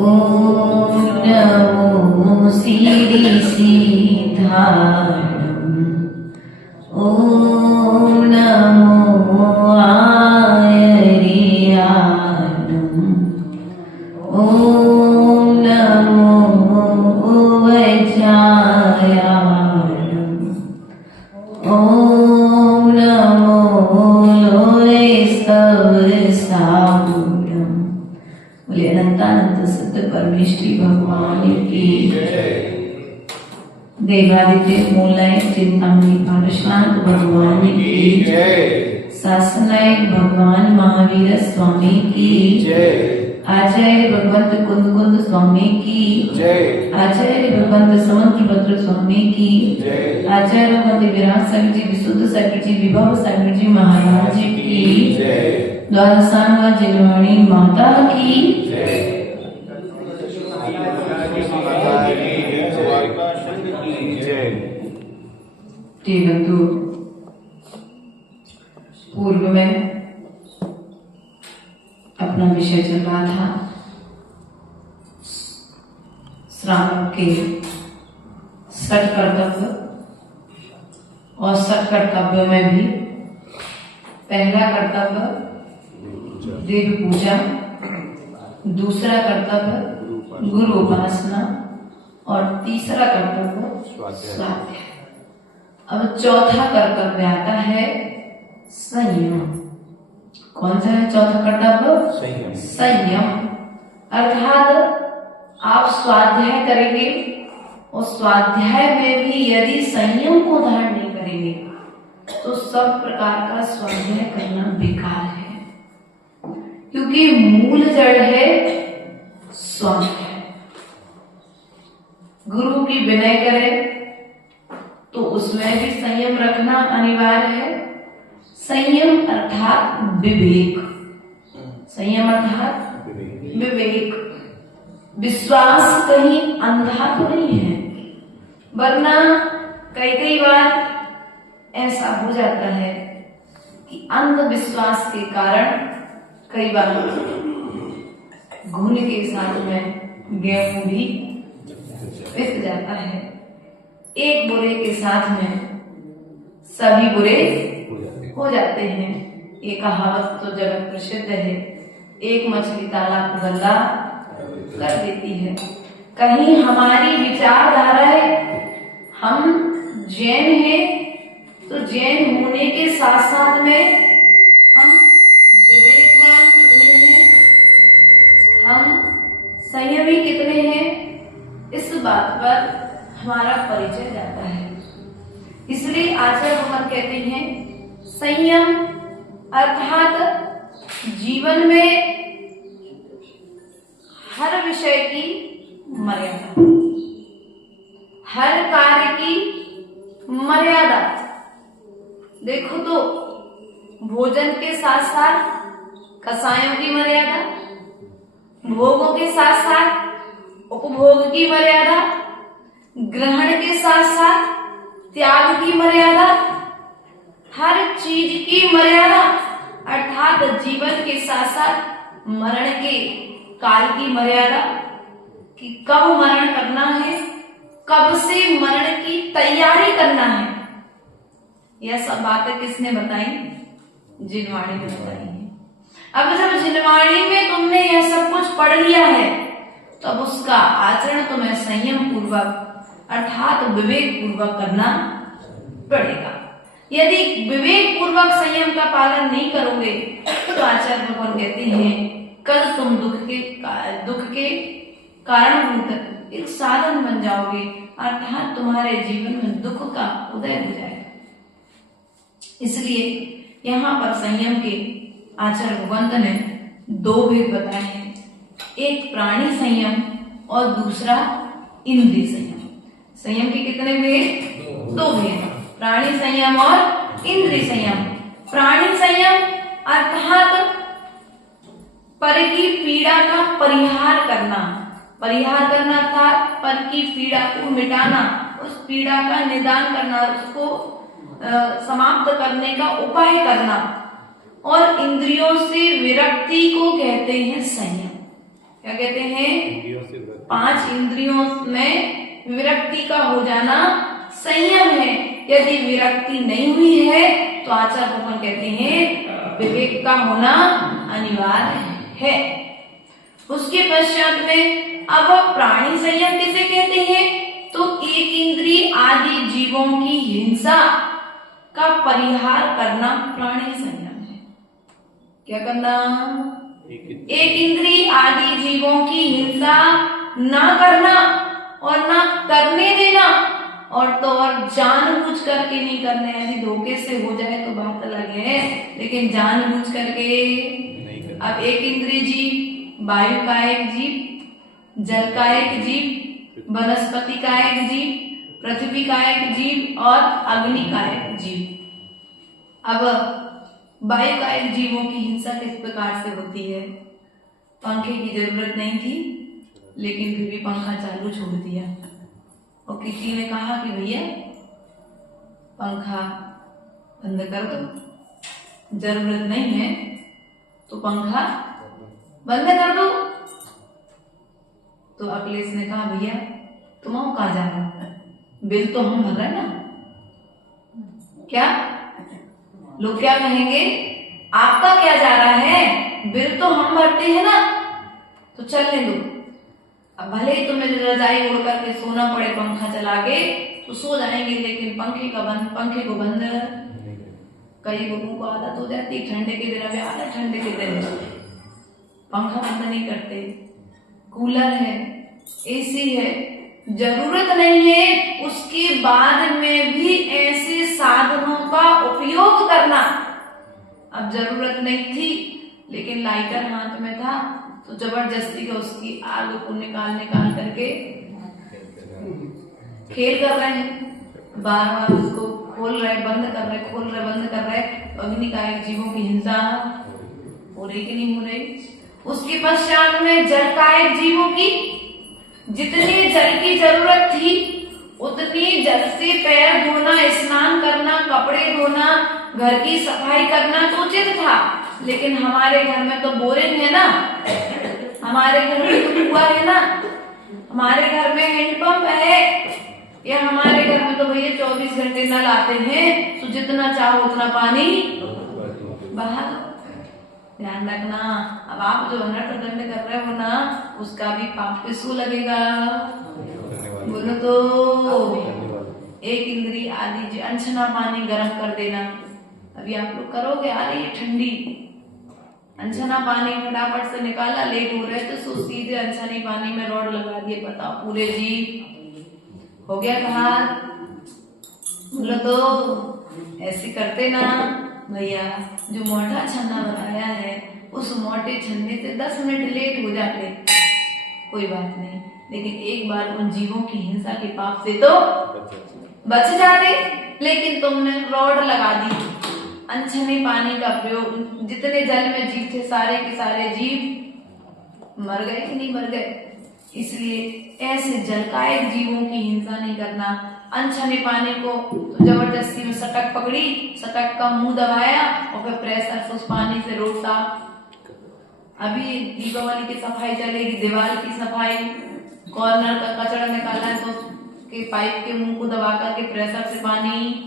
ओम नमो श्रीसिद्धारणं ओम नमो आयर्याणं ओम नमो वज्रायाणं ओम नमो लोयस्तवसाहुरम्। बोले अनंतानंत सत्य परमेश्वरी भगवान की देवादित्य मूलनायक चिंतामणि पारशुनाथ भगवान की शासनायक भगवान महावीर स्वामी की आचार्य भगवंत कुंद कुंद स्वामी की आचार्य भगवंत समंत्र स्वामी की आचार्य भगवंत विराट सागर जी विशुद्ध सागर जी विभव सागर जी महाराज की द्वादशान्वा जिनवाणी माता की बंधु, पूर्व में अपना विषय चल रहा था श्रावण के 60 कर्तव्य और 60 कर्तव्यों में भी पहला कर्तव्य देव पूजा, दूसरा कर्तव्य गुरु उपासना और तीसरा कर्तव्य स्वाध्याय। अब चौथा कर्तव्य आता है संयम। कौन सा है चौथा कर्तव्य? संयम। अर्थात आप स्वाध्याय करेंगे और स्वाध्याय में भी यदि संयम को धारण नहीं करेंगे तो सब प्रकार का स्वाध्याय करना बेकार है, क्योंकि मूल जड़ है स्वाध्याय। गुरु की विनय करें तो उसमें भी संयम रखना अनिवार्य है। संयम अर्थात विवेक, संयम अर्थात विवेक। विश्वास कहीं अंधा तो नहीं है, वरना कई बार ऐसा हो जाता है कि अंधविश्वास के कारण कई बार घुन के साथ में गेहूं भी पिस जाता है। एक बुरे के साथ में सभी बुरे हो जाते हैं। ये कहावत तो जगत प्रसिद्ध है, एक मछली तालाब को गंदा कर देती है। कहीं हमारी विचारधारा है, हम जैन हैं तो जैन होने के साथ साथ में हम विवेकवान कितने हैं, हम संयमी कितने हैं, इस बात पर हमारा परिचय जाता है। इसलिए आचार्य भगवान कहते हैं संयम अर्थात जीवन में हर विषय की मर्यादा, हर कार्य की मर्यादा। देखो तो भोजन के साथ साथ कसायों की मर्यादा, भोगों के साथ साथ उपभोग की मर्यादा, ग्रहण के साथ साथ त्याग की मर्यादा, हर चीज की मर्यादा। अर्थात जीवन के साथ साथ मरण के काल की मर्यादा कि कब मरण करना है, कब से मरण की तैयारी करना है। यह सब बातें किसने बताई? जिनवाणी ने बताई है। अब जब जिनवाणी में तुमने यह सब कुछ पढ़ लिया है तब उसका आचरण तुम्हें संयम पूर्वक अर्थात विवेक पूर्वक करना पड़ेगा। यदि विवेक पूर्वक संयम का पालन नहीं करोगे तो आचार्य भगवान कहते हैं कल तुम दुख के कारणभूत एक साधन बन जाओगे, अर्थात तुम्हारे जीवन में दुख का उदय हो जाएगा। इसलिए यहाँ पर संयम के आचार्य भगवंत ने 2 भेद बताए हैं, एक प्राणी संयम और दूसरा इंद्रिय संयम। संयम के कितने भेद? 2 भेद, प्राणी संयम और इंद्रिय संयम। प्राणी संयम अर्थात पर की पीड़ा का परिहार करना अर्थात पर की पीड़ा को मिटाना, उस पीड़ा का निदान करना, उसको समाप्त करने का उपाय करना। और इंद्रियों से विरक्ति को कहते हैं संयम। क्या कहते हैं? 5 इंद्रियों में विरक्ति का हो जाना संयम है। यदि विरक्ति नहीं हुई है तो आचार्य भगवान कहते हैं विवेक का होना अनिवार्य है। उसके पश्चात में अब प्राणी संयम किसे कहते हैं? तो एक इंद्रिय आदि जीवों की हिंसा का परिहार करना प्राणी संयम है। क्या करना? एक इंद्रिय आदि जीवों की हिंसा ना करना और ना करने देना, और तो और जानबूझ करके नहीं करने। यदि धोखे से हो जाए तो बात अलग है, लेकिन जानबूझ करके। अब एक इंद्रिय जीव वायु का एक जीव, जल का एक जीव, वनस्पति का एक जीव, पृथ्वी का एक जीव और अग्नि का एक जीव। अब वायु का एक जीवों की हिंसा किस प्रकार से होती है? पंखे की जरूरत नहीं थी लेकिन फिर भी पंखा चालू छोड़ दिया, और किसी ने कहा कि भैया पंखा बंद कर दो, जरूरत नहीं है तो पंखा बंद कर दो। तो अखिलेश ने कहा भैया तुम कहाँ जा रहे हो, बिल तो हम भर रहे हैं ना। क्या लोग क्या कहेंगे? आपका क्या जा रहा है, बिल तो हम भरते हैं ना, तो चलने दो। अब भले ही तुम्हें रजाई ओढ़ करके सोना पड़े पंखा चला के तो सो जाएंगे, लेकिन पंखे को बंद। कई लोगों को आदत हो जाती है ठंडे के दिन, अभी आधा ठंडे के दिन पंखा बंद नहीं करते। कूलर है, एसी है, जरूरत नहीं है उसके बाद में भी ऐसे साधनों का उपयोग करना। अब जरूरत नहीं थी लेकिन लाइटर हाथ में था तो जबरदस्ती का उसकी आग को निकाल करके खेल कर रहे हैं, बार बार उसको खोल रहे बंद कर रहे, खोल रहे बंद कर रहे। अग्नि का एक जीवों की हिंसा हो रही कि नहीं हो रही? उसके पश्चात में जल का एक जीवों की, जितनी जल की जरूरत थी उतनी जल से पैर धोना, स्नान करना, कपड़े धोना, घर की सफाई करना तो उचित था। लेकिन हमारे घर में तो बोरिंग है ना, हमारे घर में तो कुआं है ना, हमारे घर में हैंडपंप है, या हमारे घर में तो भैया 24 घंटे नल आते हैं, तो जितना चाहो उतना पानी बहा दो। ध्यान रखना, अब आप जो अनर्थ दंड कर रहे हो ना, उसका भी पाप किसको लगेगा? बोलो तो एक इंद्री आदि अनछना पानी गर्म कर देना। अभी आप लोग करोगे, आ रही है ठंडी, अनछना पानी फटाफट से निकाला, लेट हो रहे तो सीधे अनछने पानी में रॉड लगा दिए, बताओ पूरे जी हो गया कहा? बोलो तो ऐसे करते ना भैया। जो मोटा छन्ना बनाया है उस मोटे छन्ने से 10 मिनट लेट हो जाते कोई बात नहीं, लेकिन एक बार उन जीवों की हिंसा के पाप से तो बच जाते। लेकिन तुमने रॉड लगा दी, अनछने पानी का प्रयोग, जितने जल में जीव थे सारे के सारे जीव मर गए कि नहीं मर गए? इसलिए ऐसे जलकायक जीवों की हिंसा नहीं करना। अनछने पानी को तो जबरदस्ती में सटक पकड़ी, सटक का मुंह दबाया और फिर प्रेशर से उस पानी से रोड साफ। अभी दीपावली की सफाई चलेगी, दीवार की सफाई, कॉर्नर का कचरा निकाला है तो के पाइप के मुंह को दबा करके प्रेशर से पानी।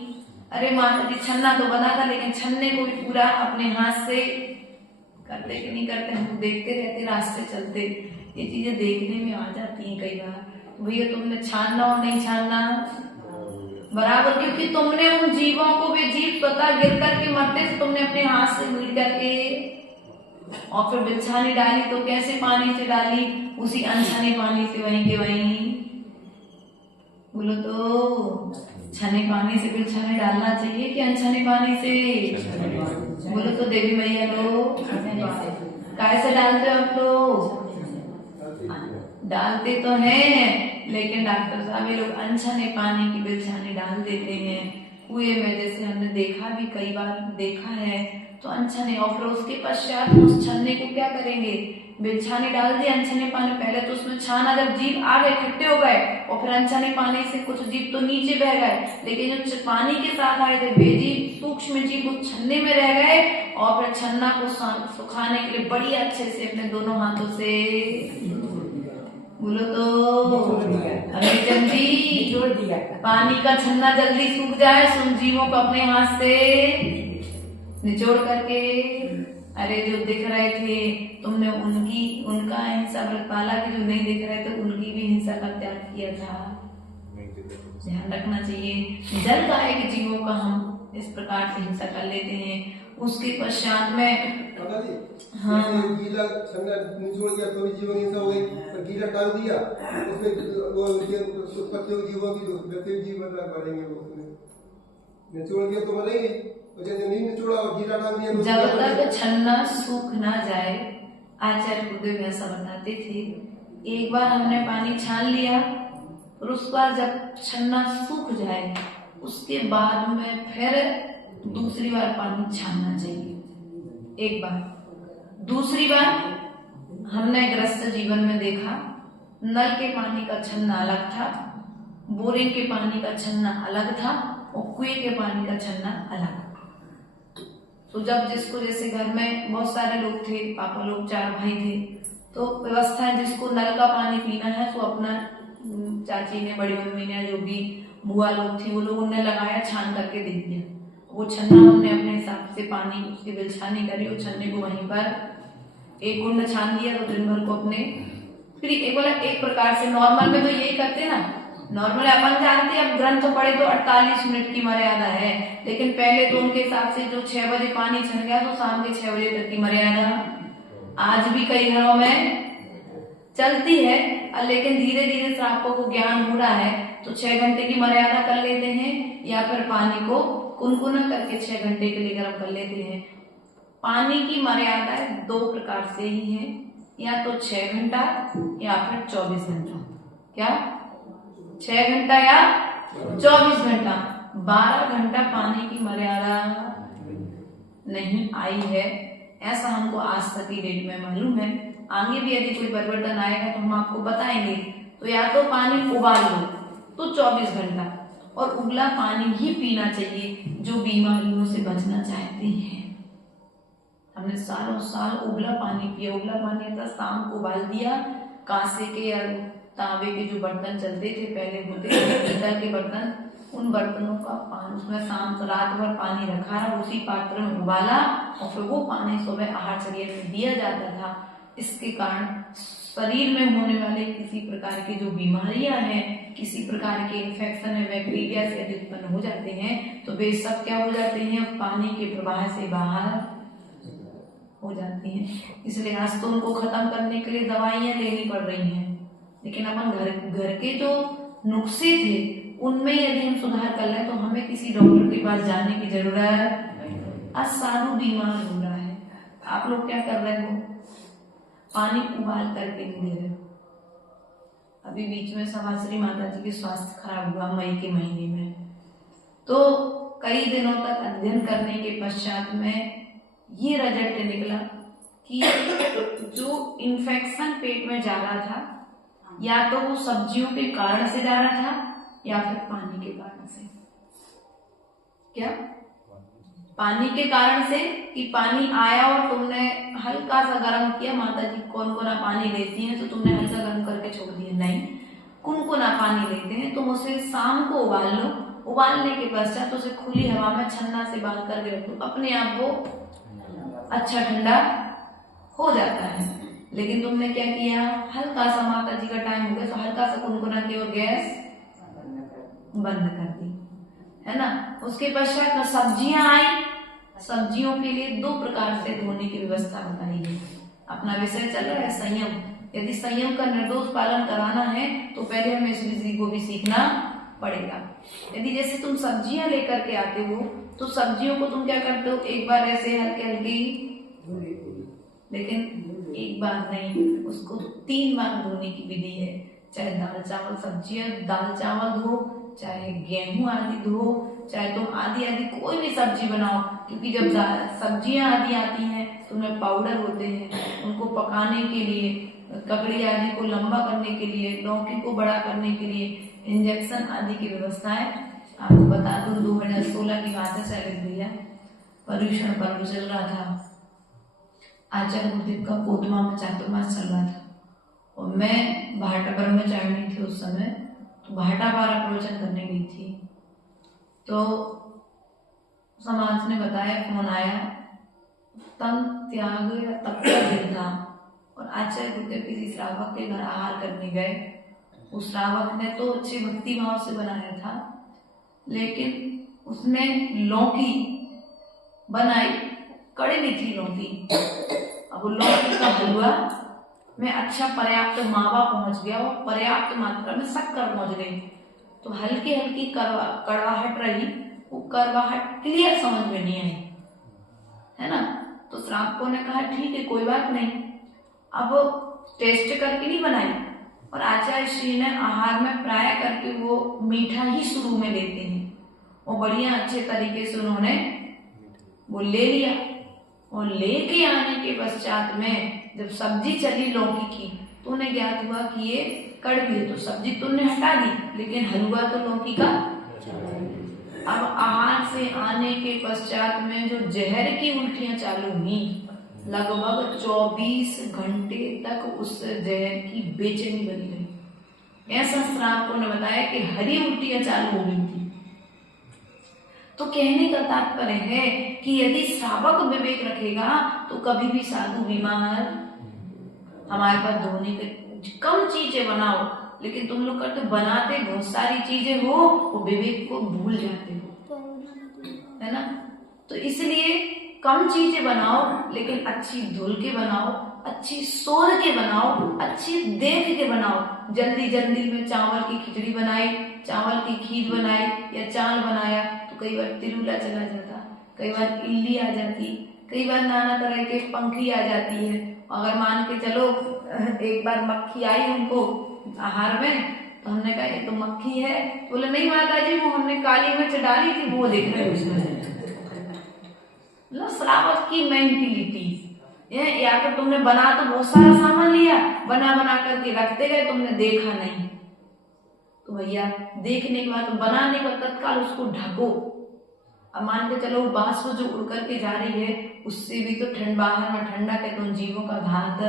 अरे माता जी छन्ना तो बना था, लेकिन छन्ने को भी पूरा अपने हाथ से करते कि नहीं करते? हम देखते रहते, रास्ते चलते, ये चीजें देखने में आ जाती हैं कई बार। भैया तुमने छानना और नहीं छानना बराबर, क्योंकि तुमने उन जीवों को भी जीव स्वतः गिर करके मरते थे, तुमने अपने हाथ से मिल करके और फिर बिछाने डाली तो कैसे पानी से डाली? उसी अनछने पानी से, वहीं के वहीं। बोलो तो छने पानी से बिछाने डालना चाहिए कि अनछने पानी से? बोलो तो देवी मैया लोग कैसे डालते हो आप लोग? डालते तो हैं, लेकिन डॉक्टर साहब ये लोग अनछने पानी की बिछाने डाल देते हैं कुएं में। जैसे हमने देखा भी, कई बार देखा है, तो अनछने, और फिर उसके पश्चात उस छन्ने को क्या करेंगे, बिलछाने डाल दिए अनछने पानी। पहले तो उसमें छाना, जब जीव आ गए इकट्ठे हो गए, और फिर अनछने पानी से कुछ जीव तो नीचे बह गए, लेकिन जो पानी के साथ आए थे वे जीव, सूक्ष्म जीव, वो छन्ने में रह गए। और फिर छन्ना को सुखाने के लिए बड़ी अच्छे से अपने दोनों हाथों से, बोलो तो जल्दी जोड़ दिया, पानी का छन्ना जल्दी सूख जाए, उन जीवों को अपने हाथ से निचोड़ करके, अरे जो दिख रहे थे तुमने उनका हिंसा व्रत पाला, कि जो नहीं दिख रहे थे उनकी भी हिंसा का त्याग किया था। ध्यान रखना चाहिए। जल गाय के जीवों का हम इस प्रकार से हिंसा कर लेते हैं। उसके पश्चात में हाँ, गीला छन्ना निचोड़ दिया तो भी जीवन हिंसा हो गई, और गीला टांग दिया उसमें वो उत्पत्ति जीवों की व्यक्ति जीवन बढ़ेंगे, वो उसमें निचोड़ दिया तो मरेंगे, और जैसे नहीं निचोड़ा और गीला टांग दिया तो जब तक छन्ना सूख ना जाए, आचार्य गुरुदेव ऐसा बताते थे। एक बार हमने पानी छान लिया, और उस बार जब छन्ना सूख जाए उसके बाद में फिर दूसरी बार पानी छानना चाहिए। एक बार, दूसरी बार हमने गृहस्थ जीवन में देखा, नल के पानी का छन्ना अलग था, बोरिंग के पानी का छन्ना अलग था, और कुएं के पानी का छन्ना अलग। तो जब जिसको, जैसे घर में बहुत सारे लोग थे, पापा लोग 4 भाई थे, तो व्यवस्था है जिसको नल का पानी पीना है तो अपना चाची ने, बड़ी मम्मी ने, जो भी बुआ लोग थी वो लोगों ने लगाया, छान करके दे दिया। वो छन्ना हमने अपने हिसाब से पानी उसकी बिलछानी करी, और छन्ने को वहीं पर एक गुंड छान दिया, तो दिन भर को अपने, फिर एक प्रकार से नॉर्मल में तो यही करते ना, नॉर्मल अपन जानते हैं, अब ग्रंथ पढ़े तो 48 मिनट की मर्यादा है, लेकिन पहले तो उनके हिसाब से जो 6 बजे पानी छन गया तो शाम के 6 बजे तक की मर्यादा आज भी कई घरों में चलती है। लेकिन धीरे धीरे श्रावकों को ज्ञान हो रहा है तो 6 घंटे की मर्यादा कर लेते हैं, या फिर पानी को कुनकुना करके 6 घंटे के लिए गर्म कर लेते हैं। पानी की मर्यादा 2 प्रकार से ही है, या तो 6 घंटा या फिर 24 घंटा। क्या 6 घंटा या 24 घंटा? 12 घंटा पानी की मर्यादा नहीं आई है, ऐसा हमको आज तक की डेट में मालूम है। आगे भी यदि कोई परिवर्तन आएगा तो हम आपको बताएंगे। तो या तो पानी उबाल लो तो 24 घंटा, और उबला पानी ही पीना चाहिए जो बीमारियों से बचना चाहते हैं। हमने सालों साल उबला पानी पिया। उबला पानी था, शाम को उबाल दिया, कांसे के या तांबे के जो बर्तन चलते थे पहले होते थे, पीतल के बर्तन, उन बर्तनों का पानी, उसमें शाम तो रात भर पानी रखा, उसी पात्र में उबाला, और फिर वो पानी सुबह आहार शरीर में दिया जाता था। इसके कारण शरीर में होने वाले किसी प्रकार की जो बीमारियां हैं, किसी प्रकार के इन्फेक्शन है, बैक्टीरिया से यदि उत्पन्न हो जाते हैं तो वे सब क्या हो जाते हैं, पानी के प्रवाह से बाहर हो जाती हैं। इसलिए आज तो उनको खत्म करने के लिए दवाइयां लेनी पड़ रही हैं, लेकिन अपन घर के जो नुस्खे थे उनमें यदि हम सुधार कर लें तो हमें किसी डॉक्टर के पास जाने की जरूरत। आज सारू बीमार हो रहा है, आप लोग क्या कर रहे हो, पानी उबाल करके नहीं दे रहे। अभी बीच में समाश्री माता जी की स्वास्थ्य खराब हुआ मई के महीने में, तो कई दिनों तक अध्ययन करने के पश्चात में ये रिजल्ट निकला कि जो इन्फेक्शन पेट में जा रहा था, या तो वो सब्जियों के कारण से जा रहा था या फिर पानी के कारण से। क्या पानी के कारण से, कि पानी आया और तुमने हल्का सा गर्म किया, माता जी कौन-कौना पानी लेती हैं तो तुमने हल्का गर्म करके छोड़ दिया, नहीं, कुनकुना पानी लेते हैं, तुम उसे शाम को उबाल लो, उबालने के पश्चात उसे खुली हवा में छन्ना से बांध कर रख दो, अपने आप वो अच्छा ठंडा हो जाता है। लेकिन तुमने क्या किया, हल्का सा, माता जी का टाइम हो गया तो हल्का सा कुनकुना की और गैस बंद कर दी, है ना। उसके पश्चात में सब्जियां आई, सब्जियों के लिए 2 प्रकार से धोने की व्यवस्था बताई है। अपना विषय चल रहा है संयम, यदि संयम का निर्दोष पालन कराना है तो पहले हमें इस विधि को भी सीखना पड़ेगा। यदि जैसे तुम सब्जियां लेकर के आते हो तो सब्जियों को तुम क्या करते हो, एक बार ऐसे हल्की हल्की, लेकिन एक बार नहीं, उसको 3 बार धोने की विधि है। चाहे दाल चावल सब्जियां, दाल चावल धो, चाहे गेहूं आदि धो, चाहे तुम आदि कोई भी सब्जी बनाओ, क्योंकि जब सब्जियां आदि आती हैं तो उनमें पाउडर होते हैं, उनको पकाने के लिए, ककड़ी आदि को लंबा करने के लिए, लौकी को बड़ा करने के लिए इंजेक्शन आदि की व्यवस्थाएं। आपको बता दूं 2016 की बात है शैलेश भैया, पर्यूषण पर्व चल रहा था, आचार्य गुरुदेव का कोटमा में चातुर्मास चल रहा था और मैं भाटापर में चढ़नी थी उस समय, तो भाटा पारा प्रवचन करने गई थी। तो समाज ने बताया, फोन आया, तन त्याग या तप का दिन था और आचार्य गुरुदेव किसी श्रावक के घर आहार करने गए। उस श्रावक ने तो अच्छी भक्ति भाव से बनाया था, लेकिन उसने लौकी बनाई, कड़वी थी लौकी। अब लौकी का हलवा में अच्छा पर्याप्त मावा पहुंच गया और पर्याप्त मात्रा में शक्कर पहुंच गई, तो हल्की हल्की कड़वाहट रही, वो कड़वाहट क्लियर समझ में नहीं आई, है ना। तो श्रावकों ने कहा ठीक है कोई बात नहीं, अब टेस्ट करके नहीं बनाई। और आचार्य श्री ने आहार में प्राय करके वो मीठा ही शुरू में लेते हैं, वो बढ़िया अच्छे तरीके से उन्होंने वो ले लिया और लेके आने के पश्चात में जब सब्जी चली लौकी की तो उन्हें ज्ञात हुआ कि ये कड़वी है, तो सब्जी तो उन्हें हटा दी लेकिन हलवा तो लौकी का। अब आहार से आने के पश्चात में जो जहर की उल्टियां चालू हुई, लगभग 24 घंटे तक उस जहर की बेचैनी बनी रही। ऐसा श्रावकों ने बताया कि हरी उल्टियां चालू हो गई थी। तो कहने का तात्पर्य है कि यदि श्रावक विवेक रखेगा तो कभी भी साधु बीमार, हमारे पास धोने के कम चीजें बनाओ, लेकिन तुम लोग करते बनाते बहुत सारी चीजें हो, वो विवेक को भूल जाते हो, है ना। तो इसलिए कम चीजें बनाओ लेकिन अच्छी धुल के बनाओ, अच्छी सोच के बनाओ, अच्छी देख के बनाओ। जल्दी जल्दी में चावल की खिचड़ी बनाई, चावल की खीर बनाई या चावल बनाया तो कई बार तिलुला चला जाता, कई बार इल्ली आ जाती, कई बार नाना तरह के पंखी आ जाती है। अगर मान के चलो एक बार मक्खी आई हमको आहार में, तो हमने कहा ये तो मक्खी है, बोले नहीं माता जी वो हमने काली मिर्च डाली थी वो देख रहे उसमें। श्रावक की मेंटिलिटी, या फिर तुमने बना तो बहुत सारा सामान लिया, बना बना करके रखते गए, तुमने देखा नहीं, तो भैया देखने के बाद बनाने का तत्काल उसको ढको। अब मान के चलो बांस जो उड़ करके जा रही है उससे भी तो ठंड, बाहर में ठंडा के तुम जीवों का घात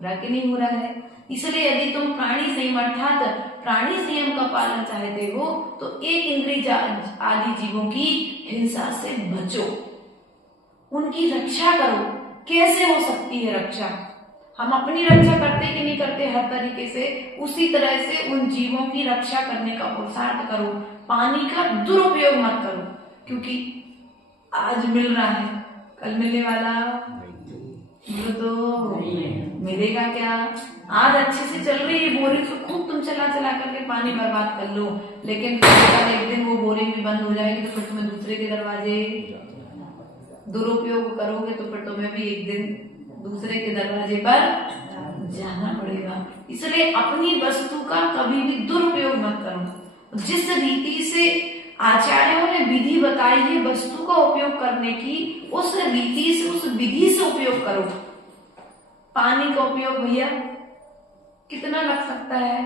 रख नहीं हो रहा है। इसलिए यदि तुम प्राणी संयम अर्थात प्राणी संयम का पालन चाहते हो तो एक इंद्रिय आदि जीवों की हिंसा से बचो, उनकी रक्षा करो। कैसे हो सकती है रक्षा? हम अपनी रक्षा करते कि नहीं करते हर तरीके से, उसी तरह से उन जीवों की रक्षा करने का पुरुषार्थ करो। पानी का दुरुपयोग मत करो, क्योंकि आज मिल रहा है कल मिलने वाला तो मिलेगा क्या। आज अच्छे से चल रही है बोरिंग, तो खूब तुम चला चला करके पानी बर्बाद कर लो, लेकिन एक दिन वो बोरिंग भी बंद हो जाएगी तो फिर तुम्हें दूसरे के दरवाजे दुरुपयोग करोगे तो फिर तुम्हें भी एक दिन दूसरे के दरवाजे पर जाना पड़ेगा। इसलिए अपनी वस्तु का कभी भी दुरुपयोग मत करो। जिस रीति से आचार्यों ने विधि बताई है वस्तु का उपयोग करने की, उस रीति से उस विधि से उपयोग करो। पानी का उपयोग भैया कितना लग सकता है?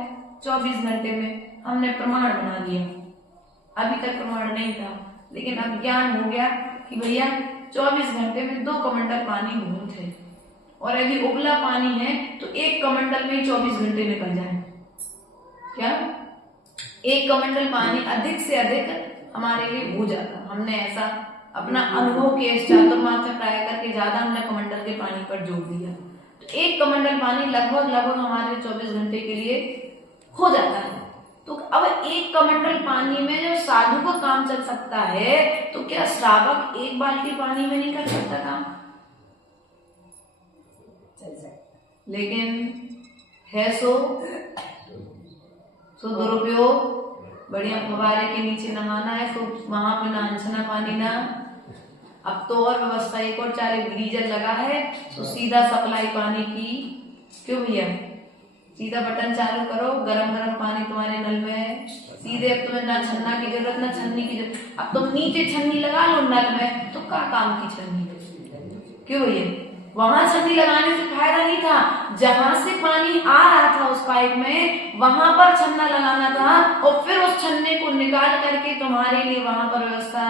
24 घंटे में हमने प्रमाण बना दिया। अभी तक प्रमाण नहीं था, लेकिन अब ज्ञान हो गया कि भैया 24 घंटे में 2 कमंडल पानी बहुत है, और यदि उबला पानी है तो 1 कमंडल में 24 घंटे निकल जाए। क्या 1 कमंडल पानी अधिक से अधिक हमारे लिए हो जाता। हमने ऐसा अपना अनुभव के चातुर्मास में प्राय करके ज्यादा हमने कमंडल के पानी पर जोर दिया। तो 1 कमंडल पानी लगभग हमारे 24 घंटे के लिए हो जाता है। तो अब 1 कमंडल पानी में जब साधु का काम चल सकता है, तो क्या श्रावक 1 बाल्टी पानी में नहीं कर सकता काम? लेकिन है सो दुरुपयोग। बढ़िया फवारे के नीचे नहाना है तो वहां पे ना अनछना पानी ना। अब तो और व्यवस्था एक और 4 गीजर लगा है तो सीधा सप्लाई पानी की। क्यों भैया? सीधा बटन चालू करो, गरम गरम पानी तुम्हारे नल में है सीधे। अब तुम्हें ना छन्ना की जरूरत ना छन्नी की जरूरत। अब तुम नीचे छन्नी लगा लो नल में, तो क्या काम की छन्नी? क्यों भैया? वहां छन्नी लगाने से फायदा नहीं था, जहां से पानी आ रहा था उस पाइप में वहां पर छन्ना लगाना था, और फिर उस छन्ने को निकाल करके तुम्हारे लिए वहां पर व्यवस्था।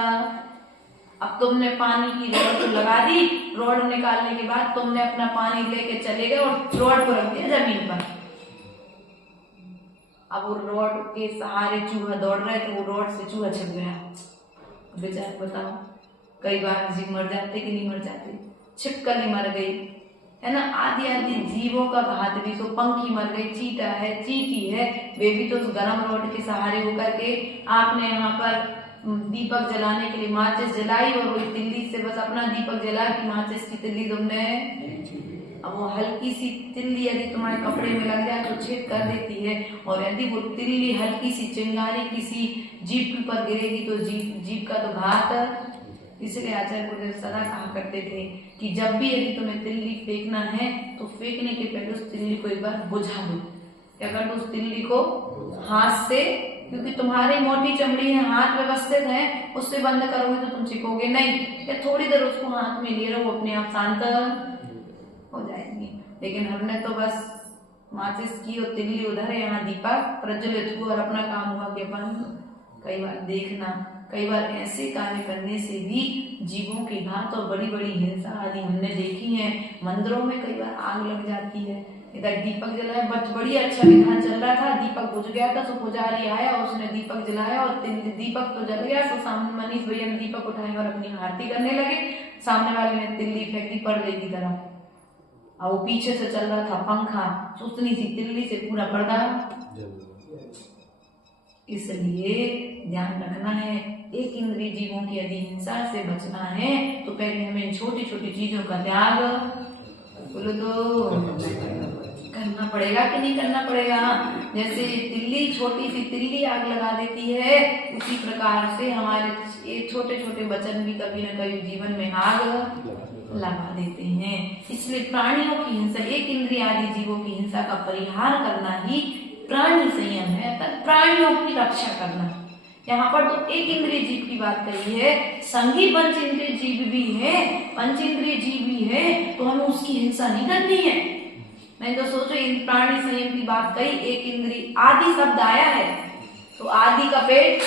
अब तुमने पानी की रॉड को लगा दी, रॉड निकालने के बाद तुमने अपना पानी लेके चले गए और रॉड को रख दिया जमीन पर। अब वो रॉड के सहारे चूहा दौड़ रहे थे, वो रॉड से चूहा छिप गया। बेचारा बताओ, कई बार जीव मर जाते कि नहीं मर जाते? छिपकर ही मर गई, है ना। आदि आदि जीवों का घात भी, तो पंखी मर गई, चीटा है, चींटी है, वे भी तो उस गरम रॉड के सहारे होकर के आपने यहाँ पर दीपक जलाने के लिए माचिस जलाई, और वही तिल्ली से बस अपना दीपक जला के माचिस की तिल्ली तुमने। अब वो हल्की सी तिल्ली यदि तुम्हारे कपड़े में लग जाए तो छेद कर देती है, और यदि वो तिल्ली हल्की सी चिंगारी किसी जीव के ऊपर गिरेगी तो जीव का तो घात। इसलिए आचार्य गुरुदेव सदा कहा करते थे कि जब भी यदि तुम्हें तिल्ली फेंकना है तो फेंकने के पहले उस तिल्ली को एक बार बुझा दो। क्या कर दो? उस तिल्ली को हाथ से, क्योंकि तुम्हारी मोटी चमड़ी है, हाथ व्यवस्थित है, उससे बंद करोगे तो तुम चिपकोगे नहीं। या थोड़ी देर उसको हाथ में लिए रहो, अपने आप शांत हो जाएंगे। लेकिन हमने तो बस माचिस की और तिल्ली उधर है, यहाँ दीपक प्रज्वलित हुआ और अपना काम हुआ कि अपन। कई बार देखना, कई बार ऐसे कार्य करने से भी जीवों के घात और बड़ी बड़ी हिंसा आदि हमने देखी है। मंदिरों में कई बार आग लग जाती है। इधर दीपक जलाया, बड़ी अच्छा विधान चल रहा था, दीपक बुझ गया था, तो पुजारी आया और उसने दीपक जलाया और दीपक तो जल गया। तो सामने मनीष भैया ने दीपक उठाए और अपनी आरती करने लगे। सामने वाले ने तिल्ली फेंकी पर्दे की तरह, और वो पीछे से चल रहा था पंखा, सुतनी सी तिल्ली से पूरा पर्दा। इसलिए ध्यान रखना है, एक इंद्रिय जीवों की यदि हिंसा से बचना है तो पहले हमें छोटी छोटी चीजों का त्याग बोलो तो करना पड़ेगा कि नहीं करना पड़ेगा। जैसे तिल्ली, छोटी सी तिल्ली आग लगा देती है, उसी प्रकार से हमारे ये छोटे छोटे वचन भी कभी न कभी जीवन में आग लगा देते हैं। इसलिए प्राणियों की हिंसा, एक इंद्रिय आदि जीवों की हिंसा का परिहार करना ही प्राणी संयम है, अर्थात प्राणियों की रक्षा करना। यहाँ पर तो एक इंद्रिय जीव की बात कही है, संगी पंच इंद्रिय जीव भी है, पंच इंद्रिय जीव भी है, तो हमें उसकी हिंसा नहीं करनी है। नहीं तो सोचो, इन प्राणी संयम की बात कही, एक इंद्रिय आदि शब्द आया है, तो आदि का पेट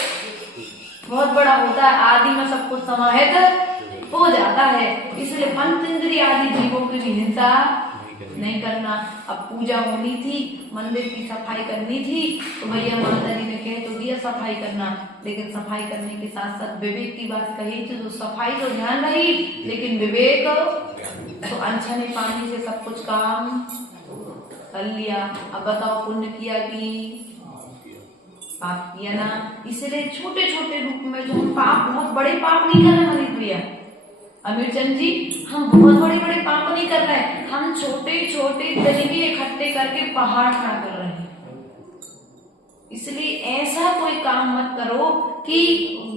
बहुत बड़ा होता है, आदि में सब कुछ समाहित हो जाता है। इसलिए पंच इंद्रिय आदि जीवों की भी हिंसा नहीं करना। अब पूजा होनी थी, मंदिर की सफाई करनी थी, तो भैया माता जी ने कह तो दिया सफाई करना, लेकिन सफाई करने के साथ साथ विवेक की बात कही थी, तो सफाई तो ध्यान रही, लेकिन विवेक तो अनछने पानी से सब कुछ काम कर लिया। अब बताओ, पुण्य किया कि पाप किया ना। इसलिए छोटे छोटे रूप में जो हम पाप, बहुत बड़े पाप नहीं कर रहे मनीष भैया, अमीर चंद जी, हम बहुत बड़े बड़े पाप नहीं कर रहे हैं, हम छोटे छोटे तरीके इकट्ठे करके पहाड़ खड़ा कर रहे हैं। इसलिए ऐसा कोई काम मत करो कि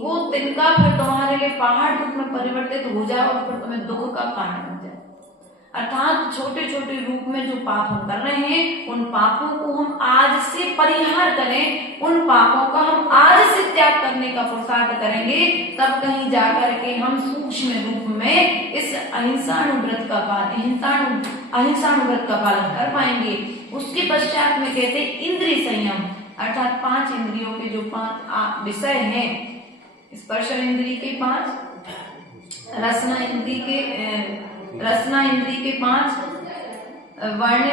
वो तिनका फिर तुम्हारे लिए पहाड़ रूप में परिवर्तित हो जाए और फिर तुम्हें दुख का कारण बन जाए। अर्थात छोटे छोटे रूप में जो पाप हम कर रहे हैं, उन पापों को हम आज से परिहार करें, उन पापों का हम आज से त्याग करने का पुरुषार्थ करेंगे, तब कहीं जाकर के हम सूक्ष्म रूप में इस अहिंसानुव्रत का पालन कर पाएंगे। उसके पश्चात में कहते इंद्रिय संयम, अर्थात 5 इंद्रियों के जो 5 विषय हैं, स्पर्श इंद्रिय के 5, रसना इंद्रिय के 5, वर्ण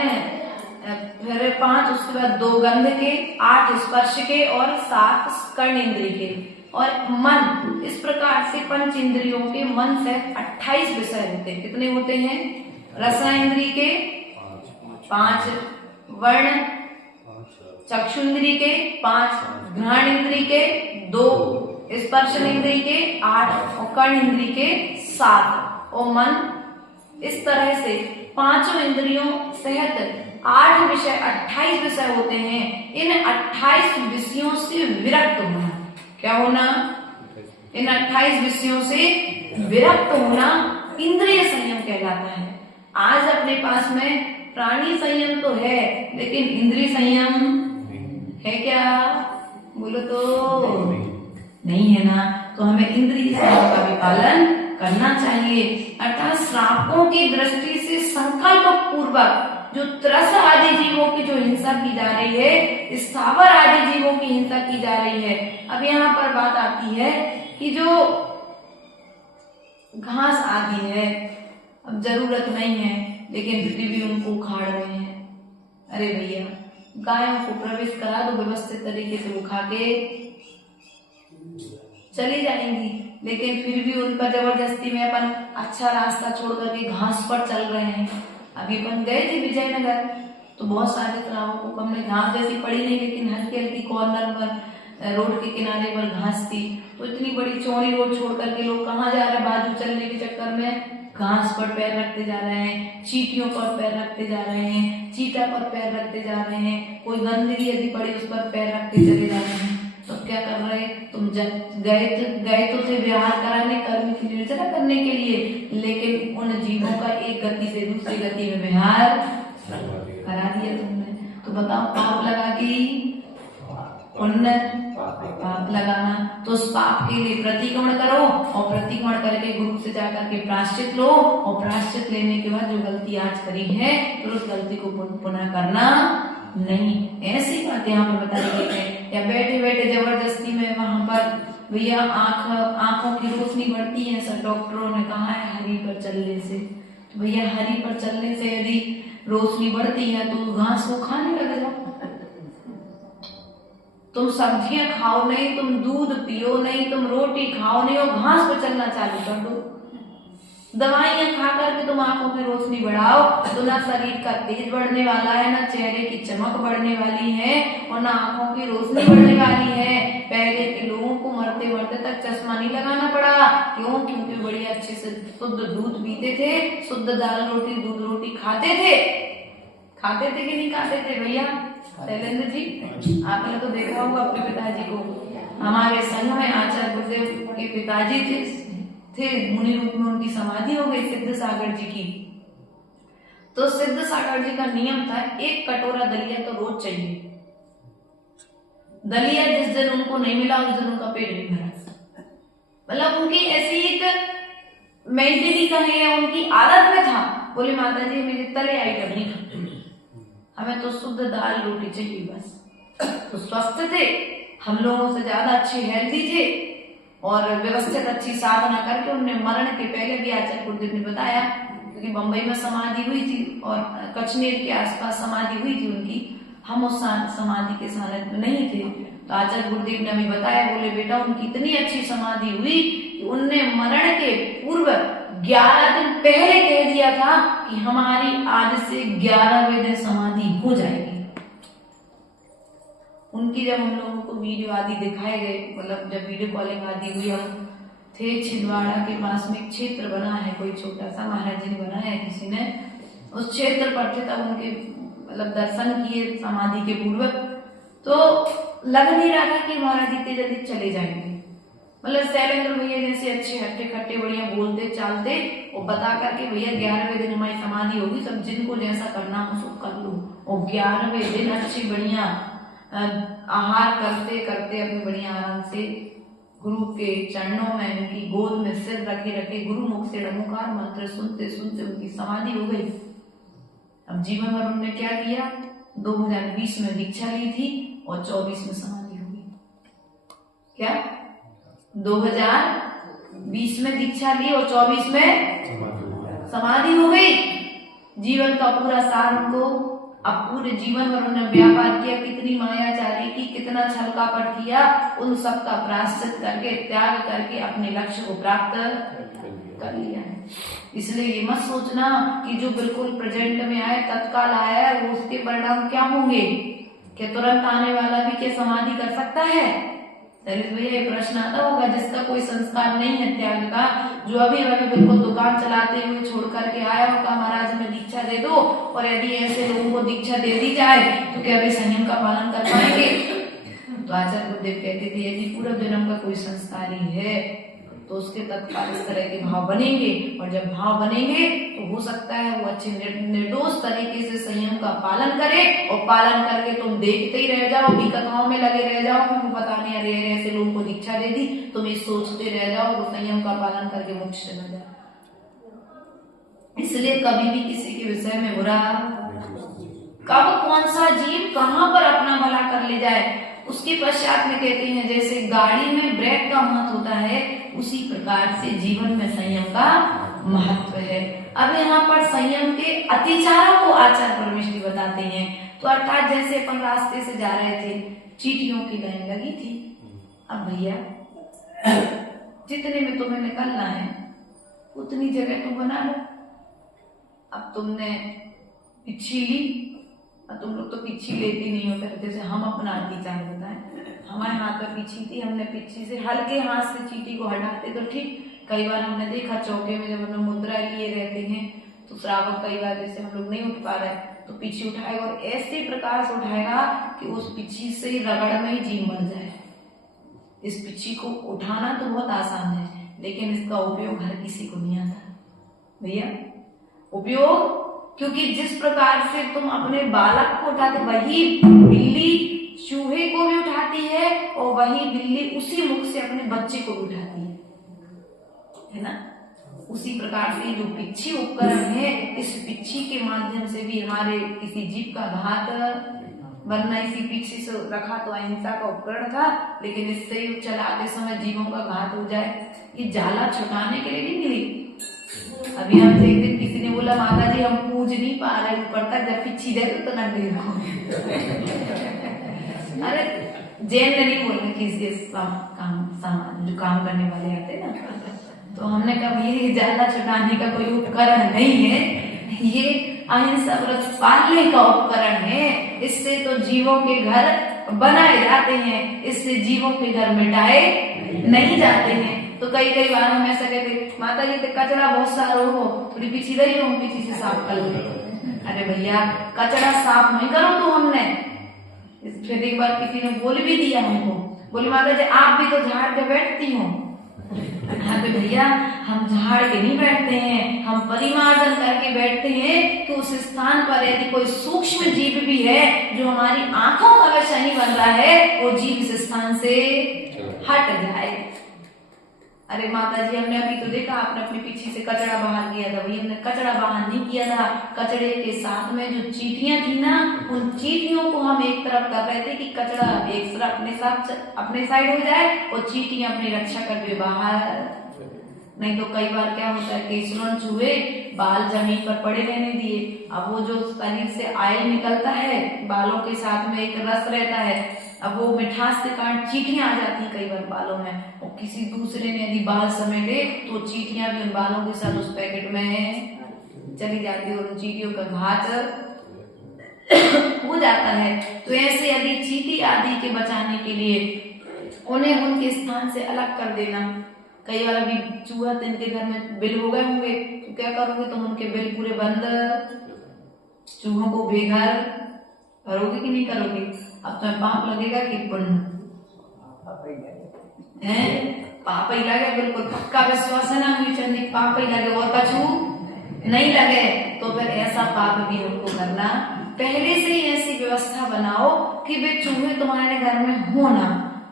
फिर 5, उसके बाद 2 गंध के, 8 स्पर्श के और 7 कर्ण इंद्रिय के, और मन। इस प्रकार से पंच इंद्रियों के मन से 28 विषय होते हैं। कितने होते हैं? रसना इंद्रिय के 5, वर्ण चक्षु इंद्रिय के 5, घ्राण इंद्रिय के 2, स्पर्श इंद्रिय के 8 और कर्ण इंद्रिय के 7 और मन। इस तरह से 5 इंद्रियों सहित 8 विषय, 28 विषय होते हैं। इन 28 विषयों से विरक्त होना, क्या होना? इन 28 विषयों से विरक्त होना इंद्रिय संयम कहलाता है। आज अपने पास में प्राणी संयम तो है, लेकिन इंद्रिय संयम है क्या? बोलो तो नहीं है ना। तो हमें इंद्रिय संयम का भी पालन करना चाहिए। अर्थात श्रावकों की दृष्टि से संकल्प पूर्वक जो त्रस आदि जीवों की जो हिंसा की जा रही है, स्थावर आदि जीवों की हिंसा की जा रही है। अब यहाँ पर बात आती है कि जो घास आदि है, अब जरूरत नहीं है लेकिन फिर भी उनको उखाड़ रहे हैं। अरे भैया, गायों को प्रवेश करा दो व्यवस्थित तरीके से, वो खा के चली जाएंगी, लेकिन फिर भी उन पर जबरदस्ती में अपन अच्छा रास्ता छोड़ करके घास पर चल रहे हैं। अभी अपन गए थे विजयनगर, तो बहुत सारे श्रावकों को हमने घास जैसी पड़ी नहीं, लेकिन हल्की हल्की कॉर्नर पर रोड के किनारे पर घास थी। तो इतनी बड़ी चौड़ी रोड छोड़ करके लोग कहाँ जा रहे हैं? बाजू चलने के चक्कर में घास पर पैर रखते जा रहे हैं, चींटियों पर पैर रखते जा रहे हैं, चीटा पर पैर रखते जा रहे हैं, कोई गंदगी यदि पड़ी उस पर पैर रखते चले जा रहे हैं। तो क्या कर रहे? तुम गए तो थे विहार कराने, कर्म की निर्जरा करने के लिए, लेकिन उन जीवों का एक गति से दूसरी गति में विहार करा दिया तुमने। तो बताओ, पाप लगा कि पुण्य? पाप लगाना। तो उस पाप के लिए प्रतिक्रमण करो, और प्रतिक्रमण करके गुरु से जाकर के प्रायश्चित लो, और प्रायश्चित लेने के बाद जो गलती आज करी है तो उस गलती को पुनः करना नहीं। ऐसी बात यहाँ पर बताई गई है। या बैठे बैठे जबरदस्ती में वहां पर भैया आंखों की रोशनी बढ़ती है, सर डॉक्टरों ने कहा है हरी पर चलने से। तो भैया हरी पर चलने से यदि रोशनी बढ़ती है तो घास को खाने लग जाओ। तुम सब्जियां खाओ नहीं, तुम दूध पियो नहीं, तुम रोटी खाओ नहीं, और घास पर चलना चालू कर दो। दवाइयां खा करके तुम आंखों की रोशनी बढ़ाओ, तो ना शरीर का तेज बढ़ने वाला है, ना चेहरे की चमक बढ़ने वाली है, और ना आंखों की रोशनी बढ़ने वाली है। पहले के लोगों को मरते मरते तक चश्मा नहीं लगाना पड़ा। क्यों? क्योंकि बड़ी अच्छे से शुद्ध दूध पीते थे, शुद्ध दाल रोटी दूध रोटी खाते थे। खाते थे कि नहीं खाते थे भैया? शैलेंद्र जी, आपने तो देखा होगा अपने पिताजी को। हमारे संघ में आचार्य गुरुदेव के पिताजी थे मुनि रूप में, उनकी समाधि हो गई सिद्ध सागर जी की। तो सिद्ध सागर जी का नियम था, एक कटोरा दलिया तो रोज चाहिए। दलिया जिस दिन उनको नहीं मिला उस दिन उनका पेट नहीं भरा। मतलब उनकी ऐसी एक मेंटली का है, उनकी आदत में था। बोले माता जी मेरे तले आइटम नहीं खाते, हमें तो शुद्ध दाल रोटी चाहिए बस। तो स्वस्थ थे, हम लोगों से ज्यादा अच्छे हेल्दी थे, और व्यवस्थित अच्छी साधना करके उन्हें मरण के पहले भी आचार्य गुरुदेव ने बताया, क्योंकि बंबई में समाधि हुई थी और कचनेर के आसपास समाधि हुई थी उनकी, हम उस समाधि के सानिध्य में नहीं थे। तो आचार्य गुरुदेव ने हमें बताया, बोले बेटा उनकी इतनी अच्छी समाधि हुई कि उनने मरण के पूर्व 11 दिन पहले कह दिया था कि हमारी आज से 11वें दिन समाधि हो जाएगी। उनकी जब हम लोगों को वीडियो आदि दिखाए गए, मतलब जब वीडियो कॉलिंग आदि हुई, हम थे छिंदवाड़ा के पास में एक क्षेत्र बना है, कोई छोटा सा महाराज जी ने बनाया है किसी ने, उस क्षेत्र पर थे, तब उनके मतलब दर्शन किए समाधि के पूर्व। तो लग नहीं रहा था कि महाराज इतने जल्दी चले जाएंगे। मतलब शैलेंद्र भैया जैसे अच्छे हट्टे खट्टे बढ़िया बोलते चालते, वो बता करके भैया 11वें दिन हमारी समाधि होगी, सब जिनको जैसा करना हो सब कर लो। और 11वें दिन अच्छी बढ़िया आहार करते करते अपने बढ़िया आराम से गुरु के चरणों में, उनकी गोद में सिर रखे रखे गुरु मुख से नमोकार मंत्र सुनते सुनते उनकी समाधि हो गई। अब जीवन भर उन्होंने क्या किया? 2020 में दीक्षा ली थी और 24 में समाधि हो गई। क्या 2020 में दीक्षा ली और 24 में समाधि हो गई। जीवन का पूरा सार उनको, अब पूरे जीवन भर उन्होंने व्यापार किया, कितनी मायाचारी की, कितना छल कपट किया, उन सब का प्रायश्चित करके त्याग करके अपने लक्ष्य को प्राप्त कर लिया है। इसलिए ये मत सोचना कि जो बिल्कुल प्रेजेंट में आए, तत्काल आया है, वो उसके परिणाम क्या होंगे। क्या तुरंत आने वाला भी क्या समाधि कर सकता है? ललित भैया ये प्रश्न आता होगा, जिसका कोई संस्कार नहीं है त्याग का, जो अभी बिल्कुल दुकान चलाते हुए छोड़ करके आया होगा महाराज हमें दीक्षा दे दो, और यदि ऐसे लोगों को दीक्षा दे दी जाए तो क्या वे संयम का पालन कर पाएंगे? तो आचार्य गुरुदेव कहते थे यदि पूर्व जन्म का कोई संस्कारी है तो उसके तत्काल इस तरह के भाव बनेंगे, और जब भाव बनेंगे तो हो सकता है वो अच्छे निर्दोष तरीके से संयम का पालन करे, और पालन करके तुम देखते ही रह जाओ, भी कथाओं में लगे रह जाओ, तुमको पता नहीं अरे अरे ऐसे लोगों को दीक्षा दे दी, तुम ये सोचते रह जाओ, वो संयम का पालन करके मोक्ष चला जाए। इसलिए कभी भी किसी के विषय में बुरा, कब कौन सा जीव कहाँ पर अपना भला कर ले जाए, उसके पश्चात में कहते हैं जैसे गाड़ी में ब्रेक का महत्व होता है, उसी प्रकार से जीवन में संयम का महत्व है। अब यहाँ पर संयम के अतिचारों को आचार्य परमेष्ठी बताते हैं। तो अर्थात जैसे अपन रास्ते से जा रहे थे, चींटियों की लाइन लगी थी, अब भैया जितने में तुम्हें निकलना है उतनी जगह तुम बना लो। अब तुमने पिच्छी ली, और तुम लोग तो पिच्छी लेती नहीं होते, जैसे हम अपना अतिचार बताएं, हमारे हाथ में पिच्छी थी, हमने पिच्छी से हल्के हाथ से चींटी को हटाते तो ठीक। कई बार हमने देखा चौके में जब हम लोग मुद्रा लिए रहते हैं तो श्रावक कई बार जैसे हम लोग नहीं उठ पा रहे तो पिच्छी उठाएगा, और ऐसे प्रकार से उठाएगा कि उस पिच्छी से रगड़ में ही जीव मर जाए। इस पिच्छी को उठाना तो बहुत आसान है, लेकिन इसका उपयोग हर किसी को नहीं आता भैया। उपयोग, क्योंकि जिस प्रकार से तुम अपने बालक को उठाते, वही बिल्ली चूहे को भी उठाती है, और वही बिल्ली उसी मुख से अपने बच्चे को भी उठाती है ना। उसी प्रकार से जो पिच्छी उपकरण है, इस पिच्छी के माध्यम से भी हमारे किसी जीव का घात, वरना इसी पिच्छी से रखा तो अहिंसा का उपकरण था, लेकिन इससे चलाते समय जीवों का घात हो जाए, ये जाला छुटाने के लिए नहीं मिली। अभी हम एक दिन किसी ने बोला माता जी हम पूज नहीं पा रहे ऊपर तक, जब पिच्छी दे तो न दे रहा। अरे जैन ने नहीं बोला किसी काम जो काम करने वाले आते ना, तो हमने कहा ये जाला छुटाने का कोई उपकरण नहीं है, ये अहिंसा व्रत पालने का उपकरण है। इससे तो जीवों के घर बनाए जाते हैं, इससे जीवों के घर मिटाए नहीं जाते हैं। तो कई बार हम ऐसा कहते माता जी तो कचरा बहुत सारा हो, थोड़ी पीछे रही हो, पीछे से साफ कर लो। अरे भैया कचरा साफ नहीं करो तो हमने, फिर एक बार किसी ने बोल भी दिया हमको, बोली माता जी आप भी तो झाड़ के बैठती हो। अरे भैया हम झाड़ के नहीं बैठते हैं, हम परिमार्जन करके बैठते हैं कि उस स्थान पर यदि कोई सूक्ष्म जीव भी है जो हमारी आंखों का विषय नहीं बन रहा है, वो जीव इस स्थान से हट जाए। अरे माता जी हमने अभी तो देखा आपने अपनी पीछे से कचरा बाहर किया था, भैया हमने कचरा बाहर नहीं किया था, कचड़े के साथ में जो चींटियां थी ना, उन चींटियों को हम एक तरफ कर रहे थे कि कचरा एक तरफ अपने साइड हो जाए और चींटियां अपनी रक्षा कर दे बाहर। नहीं तो कई बार क्या होता है केसुलन चूहे बाल जमीन पर पड़े रहने दिए, अब वो जो शरीर से आयल निकलता है बालों के साथ में एक रस रहता है, अब वो मिठास के कारण चींटियां आ जाती है कई बार बालों में, और किसी दूसरे ने यदि बाल समेटे तो चींटियां भी उन बालों के साथ उस पैकेट में चली जाती है और उन चींटियों का घात हो जाता है। तो ऐसे यदि चींटी आदि के बचाने के लिए उन्हें उनके स्थान से अलग कर देना। कई बार अभी चूहा इनके घर में बिल हो गए होंगे तो क्या करोगे तुम, उनके बिल पूरे बंद, चूहों को बेघर करोगे कि नहीं करोगे? अब तुम्हें पाप लगेगा कि पुण्य? पाप ही लगे, बिल्कुल पक्का विश्वास है ना चंदी, पाप ही लगे और कछु नहीं लगे। तो फिर ऐसा पाप भी हमको करना, पहले से ही ऐसी व्यवस्था बनाओ कि वे चूहे तुम्हारे घर में हो ना,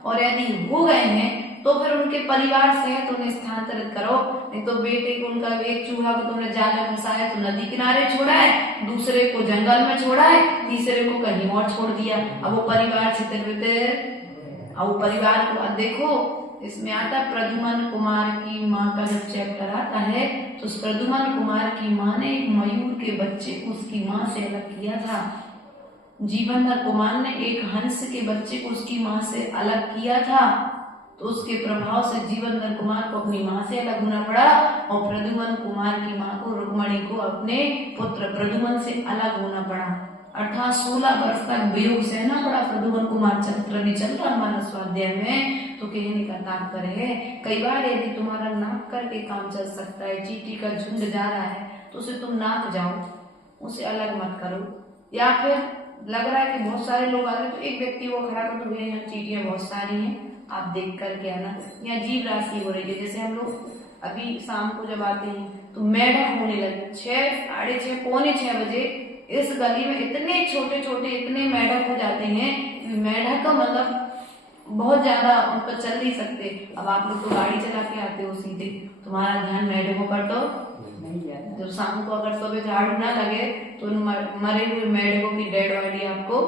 और यदि हो गए हैं तो फिर उनके परिवार सहित उन्हें स्थानांतरित करो। नहीं तो बेटे को उनका एक चूहा को तुमने जाल में फंसाया तो नदी किनारे छोड़ा है, दूसरे को जंगल में छोड़ा है, तीसरे को कहीं और छोड़ दिया। अब वो परिवार छितर-बितर, अब वो परिवार को देखो इसमें आता प्रद्युम्न कुमार की माँ का जब चैप्टर आता है तो उस प्रद्युम्न कुमार की माँ ने एक मयूर के बच्चे को उसकी माँ से अलग किया था। जीवनधर कुमार ने एक हंस के बच्चे को उसकी माँ से अलग किया था, तो उसके प्रभाव से जीवनधर कुमार को अपनी माँ से अलग होना पड़ा, और प्रद्युम्न कुमार की माँ को रुक्मणी को अपने पुत्र प्रद्युम्न से अलग होना पड़ा। अर्थात 16 वर्ष तक वियोग सहना पड़ा प्रद्युम्न कुमार। चरित्र नहीं चल रहा हमारा स्वाध्याय में, तो कहने का तात्पर्य है कई बार यदि तुम्हारा नाक करके काम चल सकता है, चींटी का झुंड जा रहा है तो उसे तुम नाक जाओ, उसे अलग मत करो। या फिर लग रहा है कि बहुत सारे लोग आ रहे तो एक व्यक्ति को खड़ा कर दो, भैया यहाँ चींटियां बहुत सारी हैं, आप देख कर के आना। यहाँ जीव राशि हो रही है, जैसे हम लोग अभी शाम को जब आते हैं तो मेढक होने लगे 6, साढ़े 6, पौने 6 बजे इस गली में इतने छोटे छोटे इतने मेढक हो जाते हैं कि मेढक का मतलब बहुत ज्यादा उन पर चल नहीं सकते। अब आप लोग तो गाड़ी चला के आते हो सीधे, तुम्हारा ध्यान मेढकों पर तो नहीं जाता। जब शाम को अगर सुबह झाड़ू ना लगे तो उन मरे हुए मेढकों की डेड बॉडी आपको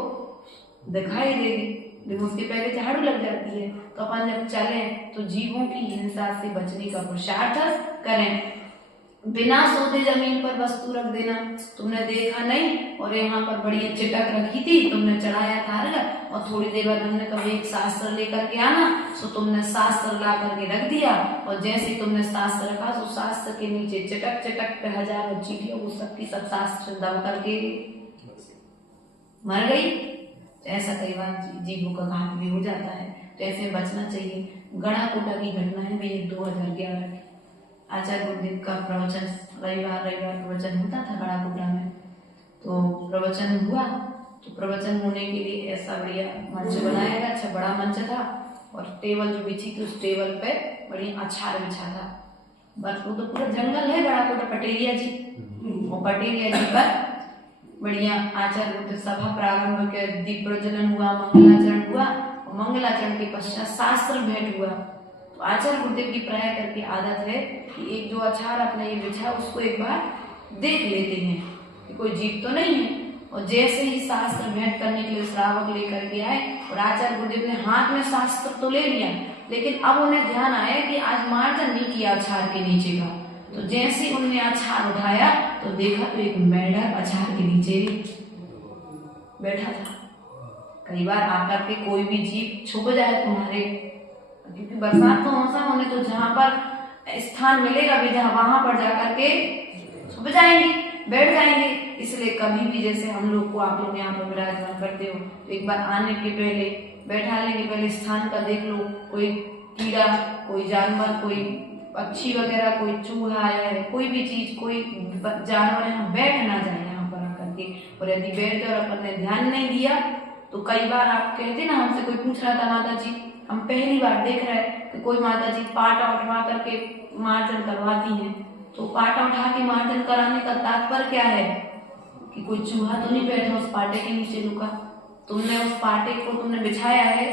दिखाई देगी, लेकिन उसके पहले झाड़ू लग जाती है। तो अपन जब चले तो जीवों की हिंसा से बचने का पुरुषार्थ करें। बिना सोते जमीन पर वस्तु रख देना, तुमने देखा नहीं और यहाँ पर बड़ी चिटक रखी थी, तुमने चढ़ाया था अर्घ और थोड़ी देर बाद हमने कभी एक शास्त्र लेकर के आना, सो तुमने शास्त्र ला करके रख दिया और जैसे तुमने शास्त्र रखा तो शास्त्र के नीचे चिटक चिटक पे हजारों चीटियां, वो सबकी सब शास्त्र दब करके मर गई। ऐसा कई बार जीवों का घात भी हो जाता है, तो ऐसे बचना चाहिए। गणाकोटा की घटना है भी 2011 की। आचार्य गुरुदेव का प्रवचन रविवार प्रवचन होता था गणाकोटा में, तो प्रवचन हुआ। तो प्रवचन होने के लिए ऐसा बढ़िया मंच बनाया गया, अच्छा बड़ा मंच था और टेबल जो बिछी थी उस टेबल पे बढ़िया अछार बिछा था। बस वो तो पूरा जंगल है गणाकोटा, पटेरिया जी, वो पटेरिया जी पर बढ़िया आचार्य गुरुदेव सभा प्रारंभ के दीप प्रज्वलन हुआ, मंगलाचरण हुआ और मंगलाचरण के पश्चात शास्त्र भेंट हुआ। तो आचार्य गुरुदेव की प्राय करके आदत है कि एक जो अछार अपना ये बिछा उसको एक बार देख लेते हैं कि कोई जीव तो नहीं है। और जैसे ही शास्त्र भेंट करने के लिए श्रावक लेकर के आए और आचार्य गुरुदेव ने हाथ में शास्त्र तो ले लिया, लेकिन अब उन्हें ध्यान आया कि आज मार्जन नहीं किया अछार के नीचे का। तो जैसे उन्होंने अछार उठाया तो देखा तो एक मेढक अछार के नीचे बैठा था। कई बार आकर के कोई भी जीव छुप जाए तुम्हारे, क्योंकि बरसात का मौसम होने तो जहाँ पर स्थान मिलेगा भी जहाँ वहां पर जाकर के छुप जाएंगे, बैठ जाएंगे। इसलिए कभी भी जैसे हम लोग को आप लोग यहाँ पर विराजमान करते हो तो एक बार आने के पहले बैठाने के पहले स्थान का देख लो, कोई कीड़ा, कोई जानवर, कोई पक्षी वगैरह, कोई चूहा आया है, कोई भी चीज, कोई जानवर यहाँ बैठ ना जाए यहाँ पर आकर के। और यदि बैठ गए और अपन ने ध्यान नहीं दिया तो कई बार आप कहते ना, हमसे कोई पूछ रहा था माता जी, हम पहली बार देख रहे हैं कि कोई माता जी पाटा उठवा करके मार्जन करवाती हैं। तो पाटा उठा के मार्जन कराने का तात्पर्य क्या है कि कोई चूहा तो नहीं बैठा उस पाटे के नीचे लुका। तुमने उस पाटे को तुमने बिछाया है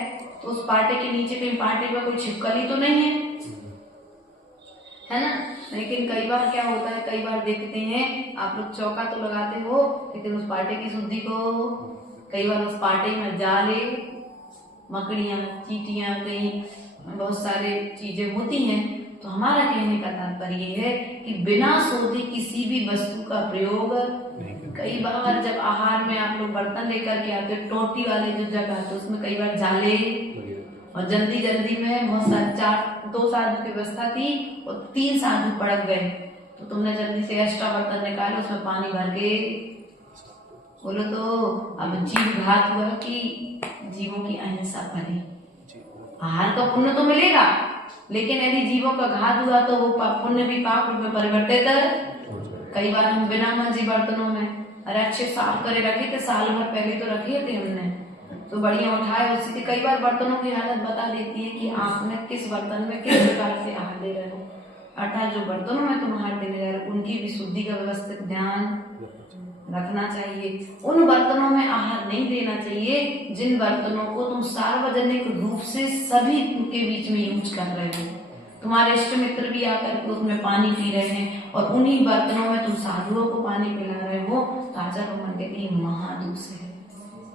तो उस पाटे के नीचे कहीं पाटे पर कोई छिपकली तो नहीं है ना। लेकिन कई बार क्या होता है, कई बार देखते हैं आप लोग चौका तो लगाते हो, लेकिन उस पाटे की शुद्धि को कई बार उस पाटे में जाले, मकड़ियाँ, चींटियाँ, कहीं बहुत सारे चीजें होती हैं। तो हमारा कहने का तात्पर्य ये है कि बिना सोते किसी भी वस्तु का प्रयोग, कई बार जब आहार में आप लोग बर्तन लेकर के आते हो, टोटी वाले जो जगह तो उसमें कई बार जाले और जल्दी जल्दी में बहुत सारे 2 साधु की व्यवस्था थी और 3 साधु पड़क गए, तो तुमने जल्दी से एक्स्ट्रा बर्तन निकाले, उसमें पानी भर के बोलो तो अब जीव घात हुआ कि जीवों की अहिंसा करें। आहार का पुण्य तो मिलेगा, लेकिन यदि जीवों का घात हुआ तो वो पुण्य भी पाप रूप में परिवर्तित। कई बार हम बिना मंजी बर्तनों में अच्छे साफ करे रखे थे, साल भर पहले तो रखे थे हमने, तो बढ़िया उठाए उसी। कई बार बर्तनों की हालत बता देती है कि आपने किस बर्तन में किस प्रकार से आहार दे रहे हो, अर्थात जो बर्तनों में तुम आहार देने जा रहे हो उनकी भी शुद्धि का व्यवस्थित ध्यान रखना चाहिए। उन बर्तनों में आहार नहीं देना चाहिए जिन बर्तनों को तुम सार्वजनिक रूप से सभी के बीच में यूज कर रहे हो। तुम्हारे इष्ट मित्र भी आकर के उसमें पानी पी रहे हैं और उन्हीं बर्तनों में तुम साधुओं को पानी पिला रहे हो, तो आचार्य मन कहते हैं महादोष है।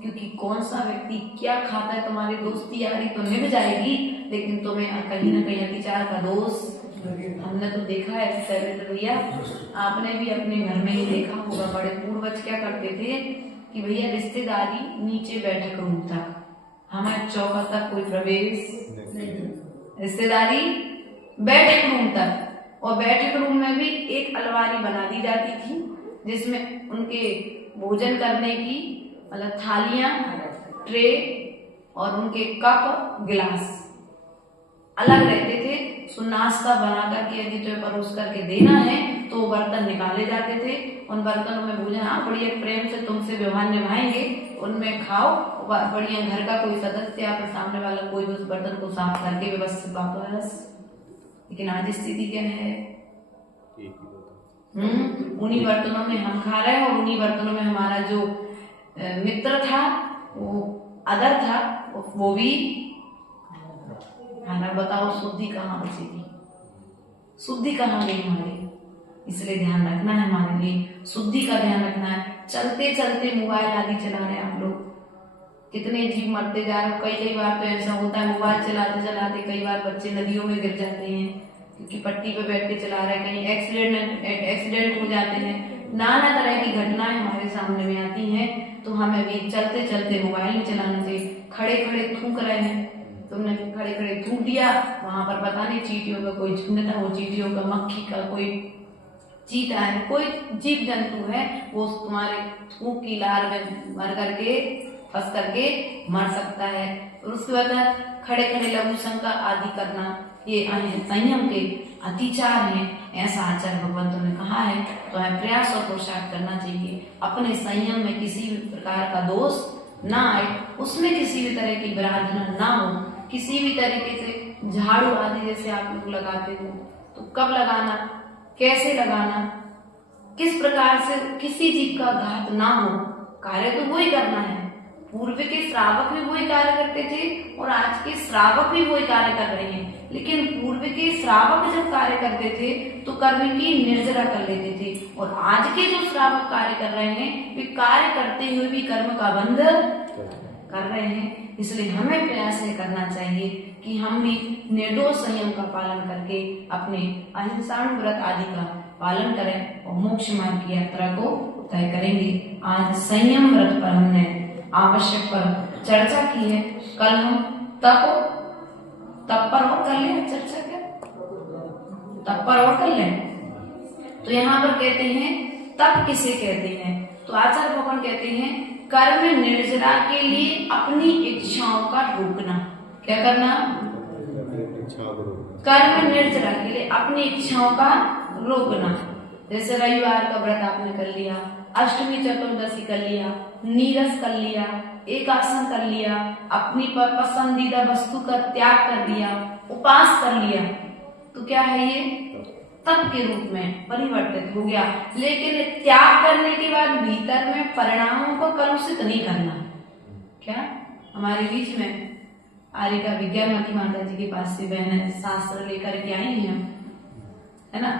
क्योंकि कौन सा व्यक्ति क्या खाता है, तुम्हारी दोस्ती यारी तो निभ जाएगी, लेकिन तुम्हें कहीं ना कहीं अतिचार का दोष। हमने तो देखा है शैलेंद्र भैया, आपने भी अपने घर में ही देखा होगा, बड़े पूर्वज क्या करते थे कि भैया रिश्तेदारी नीचे बैठक रूम था, हमारे चौका तक कोई प्रवेश नहीं, रिश्तेदारी बैठक रूम तक। और बैठक रूम में भी एक अलमारी बना दी जाती थी जिसमें उनके भोजन करने की मतलब थालियां, ट्रे और उनके कप गिलास अलग रहते थे। सो नाश्ता बना करके यदि तुम्हें परोस करके देना है तो बर्तन निकाले जाते थे, उन बर्तनों में भोजन हाँ बढ़िया प्रेम से तुमसे व्यवहार निभाएंगे, उनमें खाओ, बढ़िया घर का कोई सदस्य या फिर सामने वाला कोई उस बर्तन को साफ करके व्यवस्थित वापस। लेकिन आज स्थिति क्या है, उन्हीं बर्तनों में हम खा रहे हैं और उन्हीं बर्तनों में हमारा जो मित्र था, वो अदर था, वो भी खाना। बताओ शुद्धि कहाँ बचेगी, शुद्धि कहाँ गई हमारी। इसलिए ध्यान रखना है, हमारे लिए शुद्धि का ध्यान रखना है। चलते चलते मोबाइल आदि चला रहे हैं आप लोग, कितने जीव मरते जा रहे हो। कई बार तो ऐसा होता है मोबाइल चलाते चलाते कई बार बच्चे नदियों में गिर जाते हैं, क्योंकि पट्टी पे बैठ के चला रहे हैं, कहीं एक्सीडेंट हो जाते हैं। नाना तरह की घटनाएं हमारे सामने में आती हैं, तो हमें भी चलते चलते मोबाइल नहीं चलाना चाहिए। खड़े खड़े थूक रहे हैं, तुमने खड़े खड़े थूक दिया, वहां पर पता नहीं चींटियों का कोई झुंड था, वो चींटियों का, मक्खी का, कोई चीता है, कोई जीव जंतु है, वो तुम्हारे थूक की लार में मर करके फंस करके मर सकता है। और उसके बाद खड़े खड़े लघु शंका आदि करना, ये संयम के अतिचार है। ऐसा आचार भगवंतों ने कहा है, तो हमें प्रयास और पुरुषार्थ करना चाहिए अपने संयम में किसी भी प्रकार का दोष ना आए, उसमें किसी भी तरह की विराधना ना हो, किसी भी तरीके से झाड़ू आदि जैसे आप लोग लगाते हो तो कब लगाना, कैसे लगाना, किस प्रकार से किसी जीव का घात ना हो। कार्य तो वही करना है, पूर्व के श्रावक भी वही कार्य करते थे और आज के श्रावक भी वही कार्य कर रहे हैं। लेकिन पूर्व के श्रावक जब कार्य करते थे तो कर्म की निर्जरा कर लेते थे, और आज के जो श्रावक कार्य कर रहे हैं वे कार्य करते हुए भी कर्म का बंध कर रहे हैं। इसलिए हमें प्रयास ये करना चाहिए कि हम भी निर्दोष संयम का पालन करके अपने अहिंसाणु व्रत आदि का पालन करें और मोक्ष मार्ग की यात्रा को तय करेंगे। आज संयम व्रत पर हमने आवश्यक पर चर्चा की है। कल हम तप पर और कर लें चर्चा, क्या तप पर और कर लें। तो यहाँ पर कहते हैं तप किसे कहते हैं, तो आचार्य भगवान कहते हैं कर्म निर्जरा के लिए अपनी इच्छाओं का रोकना। क्या करना, कर्म निर्जरा के लिए अपनी इच्छाओं का रोकना। जैसे रविवार का व्रत आपने कर लिया, अष्टमी चतुर्दशी कर लिया, नीरस कर लिया, एकासन कर लिया, अपनी पसंदीदा वस्तु का त्याग कर दिया, उपास कर लिया, तो क्या है ये तप के रूप में परिवर्तित हो गया। लेकिन त्याग करने के बाद भीतर में परिणामों को कलुषित नहीं करना। क्या हमारे बीच में आर्यका विज्ञानमती माता जी के पास से बहनें शास्त्र लेकर के आई हैं, है ना,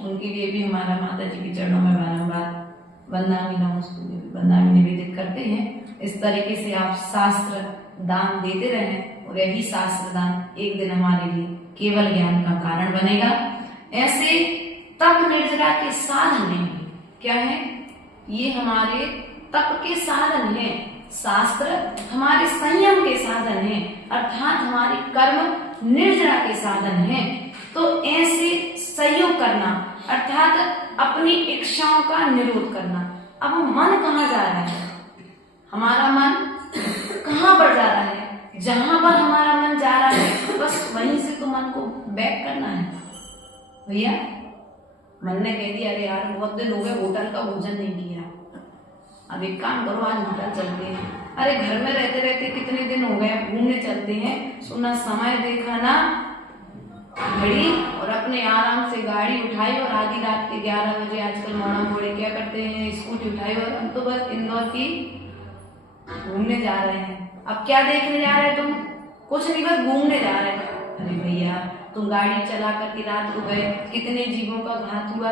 उनके लिए भी हमारा माता जी के चरणों में बारंबार वंदना निवेदित करते हैं। इस तरीके से आप शास्त्र दान देते रहें और यही शास्त्र दान एक दिन हमारे लिए केवल ज्ञान का कारण बनेगा। ऐसे तप निर्जरा के साधन हैं, क्या है ये हमारे तप के साधन हैं। शास्त्र हमारे संयम के साधन हैं, अर्थात हमारे कर्म निर्जरा के साधन हैं। तो ऐसे सहयोग करना अर्थात अपनी इच्छाओं का निरोध करना। अब मन कहाँ जा रहा है, हमारा मन कहाँ पर जा रहा है, जहां पर हमारा मन जा रहा है बस वहीं से तो मन को बैक करना है। भैया मन ने कह दिया अरे यार बहुत दिन हो गए होटल का भोजन नहीं किया, अब एक काम करो आज होटल चलते हैं। अरे घर में रहते रहते कितने दिन हो गए, घूमने चलते हैं। सुना समय देखा ना घड़ी और अपने आराम से गाड़ी उठाई और आधी रात के 11 बजे आजकल मौना मोड़े क्या करते हैं, स्कूटी उठाई और हम तो बस इंदौर की घूमने जा रहे हैं। अब क्या देखने जा रहे हैं तुम, कुछ नहीं बस घूमने जा रहे हैं। अरे भैया तुम गाड़ी चला करके रात को गए, कितने जीवों का घात हुआ।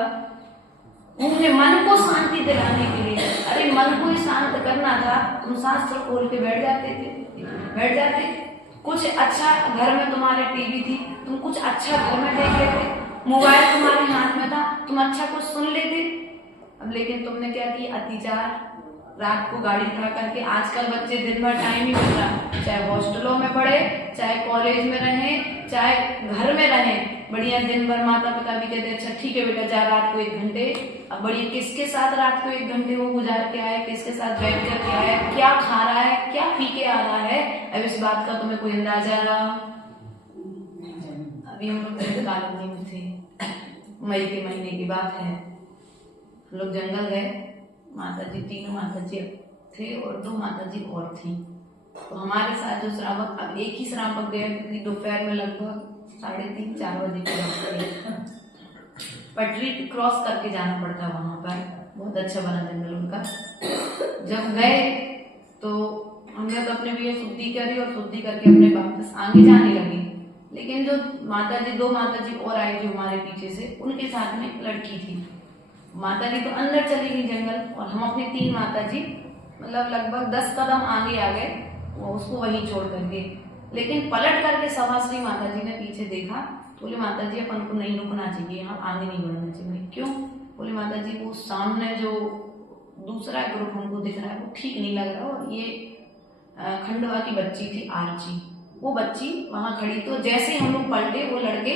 उन्हें मन को शांति दिलाने के लिए, अरे मन को ही शांत करना था, तुम शास्त्र खोल के बैठ जाते। कुछ अच्छा घर में तुम्हारे टीवी थी, तुम कुछ अच्छा घर में देख लेते, मोबाइल तुम्हारे हाथ में था, तुम अच्छा कुछ सुन लेते। अब लेकिन तुमने क्या किया, अतिचार, रात को गाड़ी खड़ा करके। आजकल बच्चे दिन भर टाइम ही मिल रहा, चाहे हॉस्टलों में पढ़े, चाहे कॉलेज में रहे, चाहे घर में रहे, बढ़िया दिन भर माता पिता भी कहते अच्छा ठीक है बेटा जा रात को 1 घंटे। अब बढ़िया किसके साथ रात को 1 घंटे वो गुजार के आए, किसके साथ बैठ कर के आया, क्या खा रहा है, क्या पी के आ रहा है, अब इस बात का तुम्हें कोई अंदाजा रहा। अभी हम लोग कॉलोनी में थे, मई के महीने की बात है। हम लोग जंगल गए, माता जी, तीनों माता जी थे और 2 माता जी और थी। तो हमारे साथ जो श्रावक, अब एक ही श्रावक गया क्योंकि दोपहर में लगभग 3:30-4 बजे की बात है। पटरी क्रॉस करके जाना पड़ता वहां पर, बहुत अच्छा बना जंगल उनका। जब गए तो हमने तो अपने भी शुद्धि करी और शुद्धि करके अपने वापस आगे जाने लगे। लेकिन जो माता जी, 2 माता जी और आई जो हमारे पीछे से, उनके साथ में एक लड़की थी। माता जी तो अंदर चली गई जंगल और हम अपनी 3 माता जी मतलब लगभग 10 कदम आगे आ गए, वो उसको वहीं छोड़ करके। लेकिन पलट करके सवाश्री माता जी ने पीछे देखा, बोले माता जी अपन को नहीं रुकना चाहिए, यहाँ आगे नहीं बढ़ना चाहिए। क्यों? बोले माता जी वो सामने जो दूसरा ग्रुप हमको दिख रहा है वो ठीक नहीं लग रहा। और ये खंडवा की बच्ची थी आरची, वो बच्ची वहां खड़ी। तो जैसे ही हम लोग पलटे, वो लड़के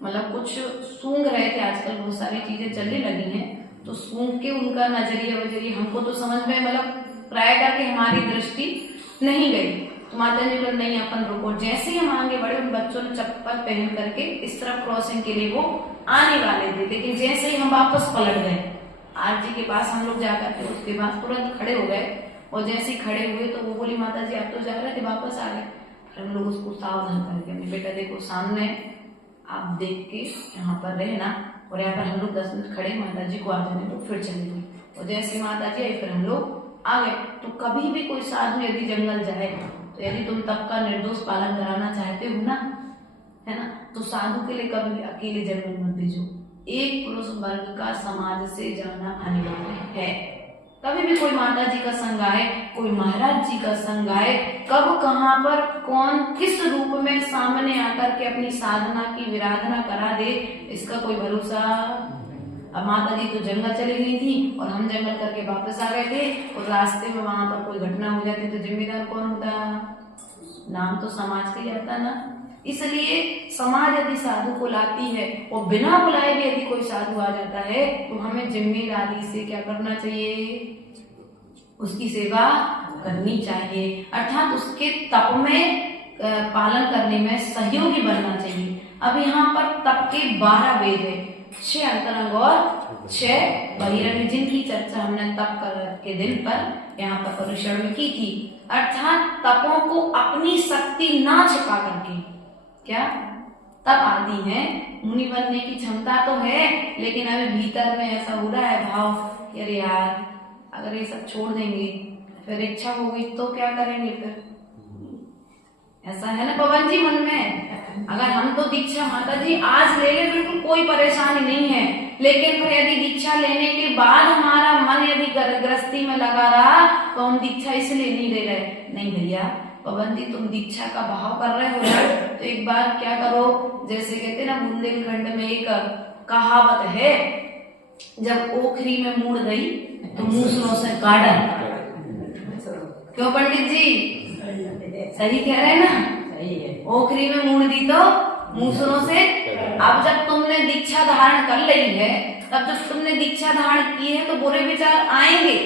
मतलब कुछ सूंघ रहे थे, आजकल बहुत सारी चीजें चलने लगी हैं, तो सूंघ के उनका नजरिया वजरिया हमको तो समझ में मतलब प्राय करके हमारी दृष्टि नहीं गई। तो माता जी बोले नहीं अपन रुको। जैसे ही हम आगे बढ़े, उन बच्चों ने चप्पल पहन करके इस तरफ क्रॉसिंग के लिए वो आने वाले थे, लेकिन जैसे ही हम वापस पलट गए आरजी के पास, हम लोग जाकर के उसके पास तुरंत खड़े हो गए। और जैसे ही खड़े हुए तो वो बोली माता जी आप तो जा रहे थे, वापस आ गए। फिर हम लोग उसको सावधान करके, अपने बेटा देखो सामने, आप देख के यहाँ पर रहना। और यहाँ पर हम लोग 10 मिनट खड़े, माता जी को आ जाने तो फिर चले गए। और जैसे माता जी आई फिर हम लोग आ गए। तो कभी भी कोई साधु यदि जंगल जाए, तो यदि तुम तब का निर्दोष पालन कराना चाहते हो ना, है ना, तो साधु के लिए कभी भी अकेले जंगल मत भेजो। एक पुरुष वर्ग का समाज से जाना अनिवार्य है। कभी भी कोई माता जी का संग आए, कोई महाराज जी का संग आए, कब कहाँ पर कौन किस रूप में सामने आकर के अपनी साधना की विराधना करा दे, इसका कोई भरोसा। अब माता जी तो जंगल चली गई थी और हम जंगल करके वापस आ गए थे, और रास्ते में वहां पर कोई घटना हो जाती तो जिम्मेदार कौन होता? नाम तो समाज का ही आता ना। इसलिए समाज यदि साधु को लाती है और बिना बुलाए भी यदि कोई साधु आ जाता है, तो हमें जिम्मेदारी से क्या करना चाहिए? उसकी सेवा करनी चाहिए, अर्थात उसके तप में पालन करने में सहयोगी बनना चाहिए। अब यहाँ पर तप के 12 वेद है, 6 अंतरंग और 6 बहिरंग, जिनकी चर्चा हमने तप के दिन पर यहाँ पर परिसर में की थी। अर्थात तपों को अपनी शक्ति ना छिपा करके, क्या तप आदि है, मुनि बनने की क्षमता तो है, लेकिन अभी भीतर में ऐसा हो रहा है भाव, अरे यार अगर ये सब छोड़ देंगे, फिर इच्छा होगी तो क्या करेंगे? फिर ऐसा है ना पवन जी मन में। अगर हम तो दीक्षा माता जी आज ले ले, बिल्कुल कोई परेशानी नहीं है, लेकिन फिर यदि दीक्षा लेने के बाद हमारा मन यदि गृहस्थी में लगा रहा, तो हम दीक्षा इसलिए नहीं ले रहे। नहीं भैया पवन जी, तुम दीक्षा का भाव कर रहे हो ना, तो एक बार क्या करो, जैसे कहते ना बुंदेलखंड में एक कहावत है, जब ओखरी में मुड़ गई तो मूसलों से काटा। क्यों पंडित जी, सही कह रहे हैं ना? सही है। ओखरी में मुड़ दी तो मूसलों से। अब जब तुमने दीक्षा धारण कर ली है, तब जब तुमने दीक्षा धारण की है तो बुरे विचार आएंगे,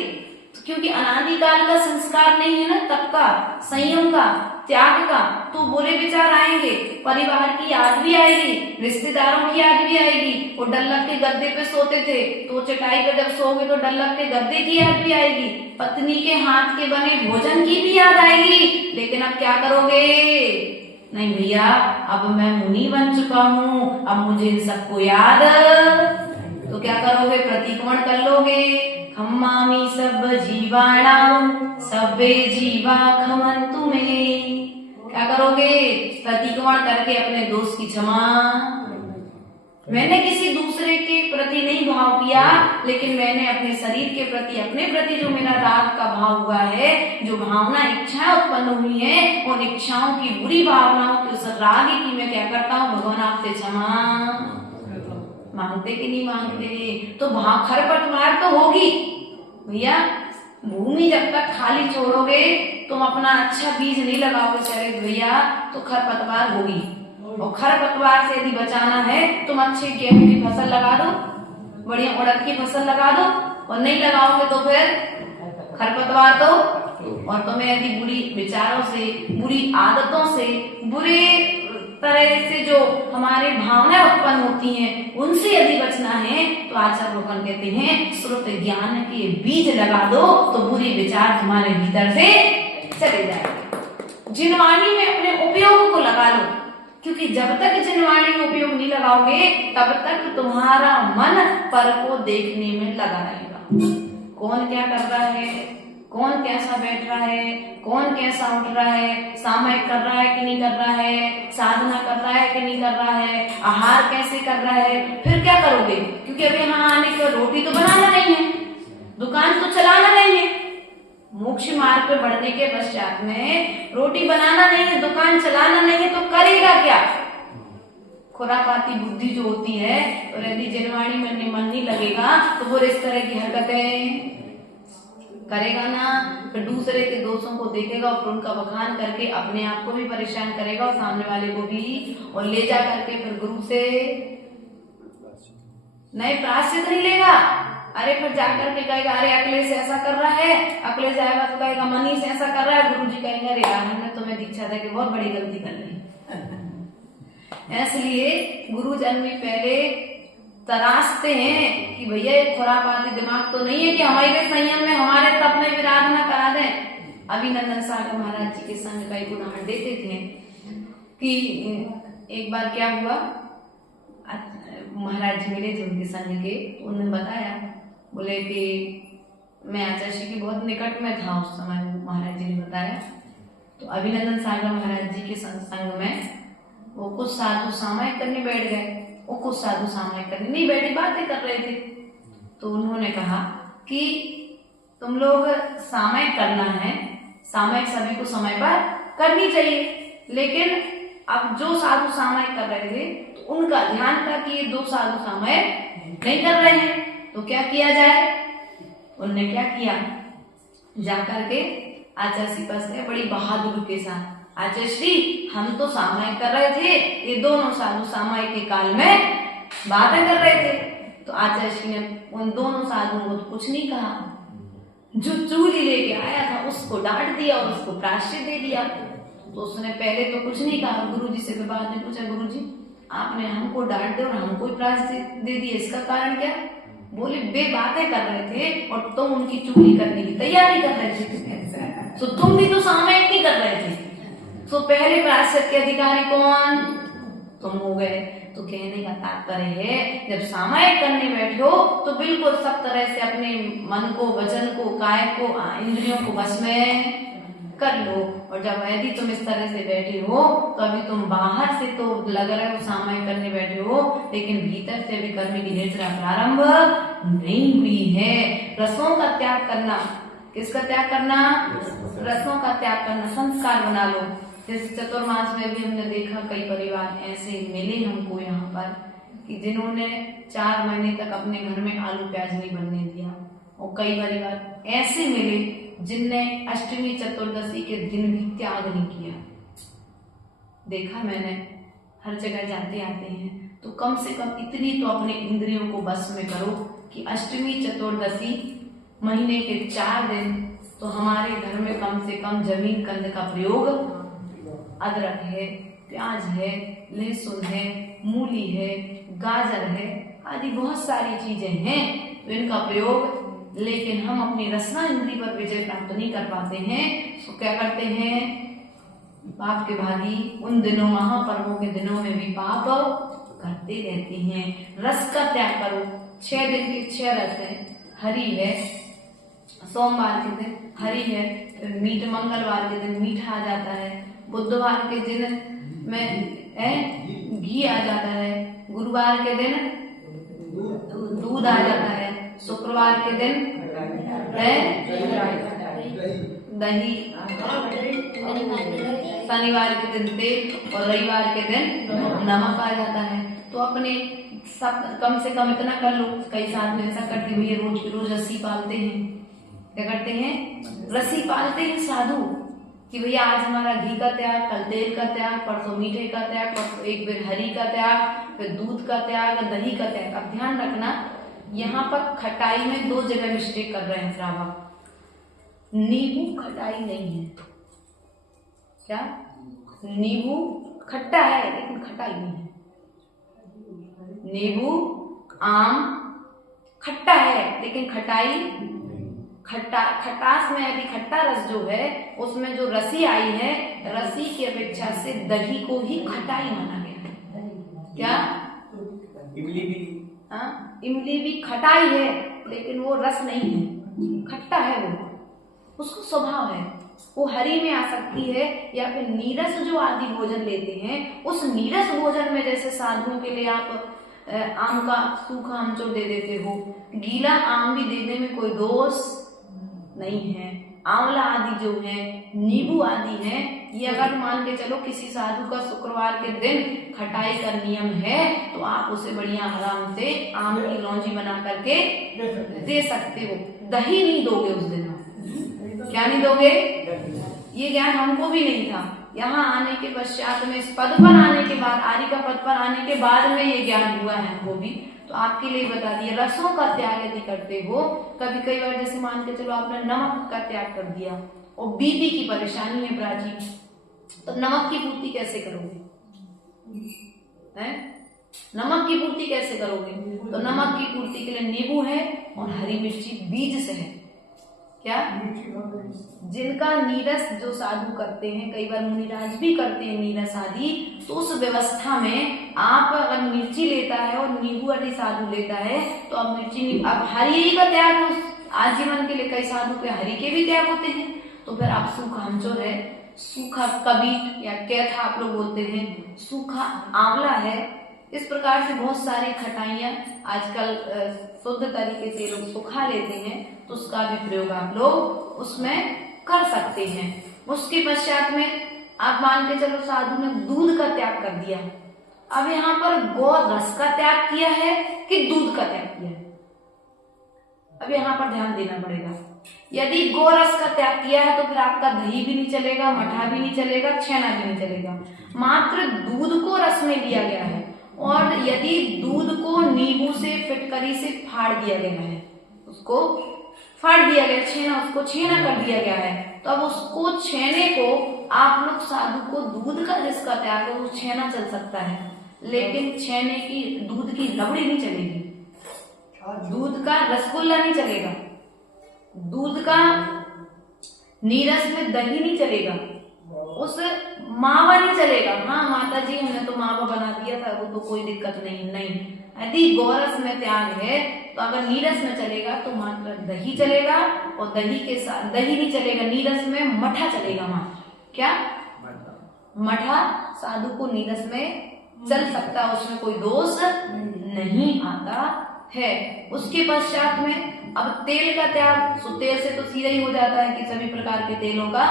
क्योंकि अनादिकाल का संस्कार नहीं है ना तप का, संयम का, त्याग का, तो बुरे विचार आएंगे। परिवार की याद भी आएगी, रिश्तेदारों की याद भी आएगी। वो डल्लक के गद्दे पे सोते थे, तो चटाई पे जब सोओगे तो डल्लक के गद्दे की याद भी आएगी, पत्नी के हाथ के बने भोजन की भी याद आएगी। लेकिन अब क्या करोगे? नहीं भैया, अब मैं मुनि बन चुका हूँ, अब मुझे इन सबको याद, तो क्या करोगे? प्रतिक्रमण कर लोगे। खम्मामि सब जीवाणाम सब्बे जीवा खमन्तु मे। क्या करोगे? प्रतिक्रमण करके अपने दोस्त की क्षमा। मैंने किसी दूसरे के प्रति नहीं भाव किया, लेकिन मैंने अपने शरीर के प्रति, अपने प्रति जो मेरा राग का भाव हुआ है, जो भावना इच्छा उत्पन्न हुई है, उन इच्छाओं की बुरी भावनाओं की उस राग की मैं क्या करता हूँ? भगवान आपसे क्षमा मांगते कि नहीं मांगते? तो भाव खरपतवार तो होगी भैया। भूमि जब तक खाली छोड़ोगे, तुम अपना अच्छा बीज नहीं लगाओगे शरीर भैया, तो खरपतवार होगी। और खरपतवार से यदि बचाना है, तुम अच्छे गेहूं की फसल लगा दो, बढ़िया उड़द की फसल लगा दो, और नहीं लगाओगे तो फिर खरपतवार तो। और तुम्हें यदि बुरी विचारों से, बुरी आदतों से, बुरे तरह से जो हमारे भावनाएं उत्पन्न होती हैं उनसे यदि बचना है तो आचार्य रोकन कहते हैं श्रुत ज्ञान के बीज लगा दो तो बुरे विचार तुम्हारे भीतर से चले जाएंगे। जिनवाणी में अपने उपयोग को लगा लो, क्योंकि जब तक जिनवाणी में उपयोग नहीं लगाओगे तब तक तुम्हारा मन पर को देखने में लगा रहेगा। कौन क्या कर रहा है, कौन कैसा बैठ रहा है, कौन कैसा उठ रहा है, सामयिक कर रहा है कि नहीं कर रहा है, साधना कर रहा है कि नहीं कर रहा है, आहार कैसे कर रहा है, फिर क्या करोगे? क्योंकि अभी यहाँ आने के बाद रोटी तो बनाना नहीं है, दुकान तो चलाना नहीं है। मोक्ष मार्ग पे बढ़ने के पश्चात में रोटी बनाना नहीं है, दुकान चलाना नहीं है, तो करेगा क्या? खुरापाती बुद्धि जो होती है, और यदि जिनवाणी में मन नहीं लगेगा तो वो इस तरह की हरकतें करेगा ना। फिर दूसरे के दोषों को देखेगा और उनका बखान करके अपने आप को भी परेशान करेगा और सामने वाले को भी, और ले जा करके फिर गुरु से नहीं प्रायश्चित नहीं लेगा। अरे फिर जाकर के कहेगा अरे अगले से ऐसा कर रहा है, अगले जाएगा तो कहेगा मनी से ऐसा कर रहा है। गुरु जी कहेंगे अरे यार हमने तुम्हें दीक्षा दे के बहुत बड़ी गलती कर ली। इसलिए गुरु जन में पहले तराशते हैं कि भैया ये खुरापाती दिमाग तो नहीं है कि हमारे संयम में हमारे तप में विराधना करा दें। अभिनंदन सागर महाराज जी के संग का एक उदाहरण देते थे कि एक बार क्या हुआ, महाराज जी मिले थे उनके संग के, उन्होंने बताया, बोले कि मैं आचार्य जी के बहुत निकट में था उस समय। महाराज जी ने बताया तो अभिनंदन सागर महाराज जी के संग में वो कुछ साधु सामायिक करने बैठ गए। वो कुछ साधु सामायिक करने नहीं बैठे, बातें कर रहे थे। तो उन्होंने कहा कि तुम लोग सामायिक करना है, सामायिक सभी को समय पर करनी चाहिए, लेकिन अब जो साधु सामायिक कर रहे थे तो उनका ध्यान था कि ये दो साधु सामायिक नहीं कर रहे हैं, तो क्या किया जाए? उनने क्या किया, जाकर के आचार्य श्री पास गए बड़ी बहादुरी के साथ। आचार्य श्री हम तो सामायिक कर रहे थे, ये दोनों साधु सामायिक के काल में बातें कर रहे थे। तो आचार्य श्री ने उन दोनों साधुओं को तो कुछ नहीं कहा, जो चूली लेके आया था उसको डांट दिया और उसको प्रायश्चित दे दिया। तो उसने पहले तो कुछ नहीं कहा। गुरु जी से फिर बाद में पूछा, गुरु जी आपने हमको डांट दिया और हमको प्रायश्चित दे दिया, इसका कारण क्या? बोले बे बातें कर रहे थे और तुम उनकी चुगली करने की तैयारी कर रहे थे, तो तुम भी तो सामायिक नहीं कर रहे थे, तो पहले प्रायश्चित के अधिकारी कौन? तुम हो गए। तो कहने का तात्पर्य है जब सामायिक करने बैठे हो तो बिल्कुल सब तरह से अपने मन को, वचन को, काय को, इंद्रियों को बस में कर लो। और जब यदि तुम इस तरह से बैठे हो तो अभी तुम बाहर से तो लग रहे हो सामायिक करने बैठे हो, लेकिन भीतर से अभी कर्म की निद्रा प्रारंभ नहीं हुई है। रसों का त्याग करना, किसका त्याग करना? रसों का त्याग करना, संस्कार बना लो। जैसे चतुर्मास में भी हमने देखा कई परिवार ऐसे मिले हमको यहाँ पर कि जिन्होंने 4 महीने तक अपने घर में आलू प्याज नहीं बनने दिया, और कई परिवार ऐसे मिले जिनने अष्टमी चतुर्दशी के दिन भी त्याग नहीं किया। देखा मैंने, हर जगह जाते आते हैं तो कम से कम इतनी तो अपने इंद्रियों को बस में करो कि अष्टमी चतुर्दशी महीने के 4 दिन तो हमारे घर में कम से कम जमीन कंद का प्रयोग, अदरक है, प्याज है, लहसुन है, मूली है, गाजर है, आदि बहुत सारी चीजें हैं तो इनका प्रयोग। लेकिन हम अपनी रसना इंद्री पर विजय प्राप्त नहीं कर पाते हैं, तो क्या करते हैं? पाप के भागी उन दिनों, महापर्वों के दिनों में भी पाप करते रहते हैं। रस का त्याग करो। 6 दिन के 6 रस है, हरी है, सोमवार के दिन हरी है, फिर मीठ, मंगलवार के दिन मीठा आ जाता है, बुधवार के दिन में घी आ जाता है, गुरुवार के दिन दूध आ जाता है, शुक्रवार के दिन दही, शनिवार के दिन तेल और रविवार के दिन नमक आ जाता है। तो अपने सब कम से कम इतना कर लो। कई साथ में ऐसा करते हुए रोज रोज रस्सी पालते हैं, क्या करते हैं? रस्सी पालते हैं साधु कि भैया आज हमारा घी का त्याग, कल तेल का त्याग, परसों मीठे का त्याग, परसों एक बार हरी का त्याग, फिर दूध का त्याग, दही का त्याग। अब ध्यान रखना, यहाँ पर खटाई में 2 जगह मिस्टेक कर रहे हैं श्रावक। नींबू खटाई नहीं है। क्या? नींबू खट्टा है लेकिन खटाई नहीं है। नींबू, आम खट्टा है लेकिन खटाई खटास में अभी खट्टा रस जो है उसमें जो रसी आई है, रसी की अपेक्षा से दही को ही खटाई माना गया है। क्या? इमली भी खटाई है लेकिन वो रस नहीं है, खट्टा है, वो उसको स्वभाव है, वो हरी में आ सकती है या फिर नीरस जो आदि भोजन लेते हैं उस नीरस भोजन में, जैसे साधुओं के लिए आप आम का सूखा आमचूर दे देते हो, गीला आम भी देने में कोई दोष नहीं है। आंवला आदि जो है, नींबू आदि है, ये अगर मान के चलो किसी साधु का शुक्रवार के दिन खटाई का नियम है तो आप उसे बढ़िया आराम से आम की लौंजी बना करके दे सकते हो। दही नहीं दोगे उस दिन, क्या नहीं दोगे? ये ज्ञान हमको भी नहीं था। यहाँ आने के पश्चात में, इस पद पर आने के बाद, आर्य का पद पर आने के बाद में ये ज्ञान हुआ है हमको भी, तो आपके लिए बता दिया। रसों का त्याग यदि करते हो, कभी कई बार जैसे मान के चलो आपने नमक का त्याग कर दिया और बीपी की परेशानी है प्राची, तो नमक की पूर्ति कैसे करोगे? हैं? नमक की पूर्ति कैसे करोगे? तो नमक की पूर्ति के लिए नींबू है और हरी मिर्ची बीज से है। क्या? जिनका नीरस जो साधु करते हैं, कई बार मुनिराज भी करते हैं नीरस आदि, तो उस व्यवस्था में आप अगर मिर्ची लेता है और नींबू आदि साधु लेता है तो अब मिर्ची, अब हरी का त्याग हो आजीवन के लिए, कई साधु के हरी के भी त्याग होते हैं, तो फिर आप सूखा आमचूर है, सूखा कबीट या कैथा आप लोग बोलते हैं, सूखा आंवला है, इस प्रकार से बहुत सारी खटाइयां आजकल शुद्ध तरीके से लोग सुखा लेते हैं, तो उसका भी प्रयोग आप लोग उसमें कर सकते हैं। उसके पश्चात में आप मान के चलो साधु ने दूध का त्याग कर दिया, अब यहाँ पर गौ रस का त्याग किया है कि दूध का त्याग किया है, अब यहाँ पर ध्यान देना पड़ेगा। यदि गौ रस का त्याग किया है तो फिर आपका दही भी नहीं चलेगा, मठा भी नहीं चलेगा, छेना भी नहीं चलेगा, मात्र दूध को रस में लिया गया है। और यदि दूध को नींबू से, फिटकरी से फाड़ दिया गया है, उसको फाड़ दिया गया, छेना, उसको छेना कर दिया गया है, तो अब उसको छेने को आप लोग साधु को दूध का जिसका त्याग है वो छेना चल सकता है, लेकिन छेने की दूध की रबड़ी नहीं चलेगी, दूध का रसगुल्ला नहीं चलेगा, दूध का नीरस में दही नहीं चलेगा, उस मावा नहीं चलेगा। हाँ माता जी हमने तो मावा बना दिया था, वो तो कोई दिक्कत नहीं। यदि गौरस में त्याग है तो अगर नीरस में चलेगा तो मात्र दही चलेगा, और दही के साथ दही नहीं चलेगा, नीरस में मठा चलेगा मात्र। क्या? मठा साधु को नीरस में चल सकता, उसमें कोई दोष नहीं आता है। उसके पश्चात में अब तेल का त्याग, तो तेल से तो सीधा ही हो जाता है कि सभी प्रकार के तेलों का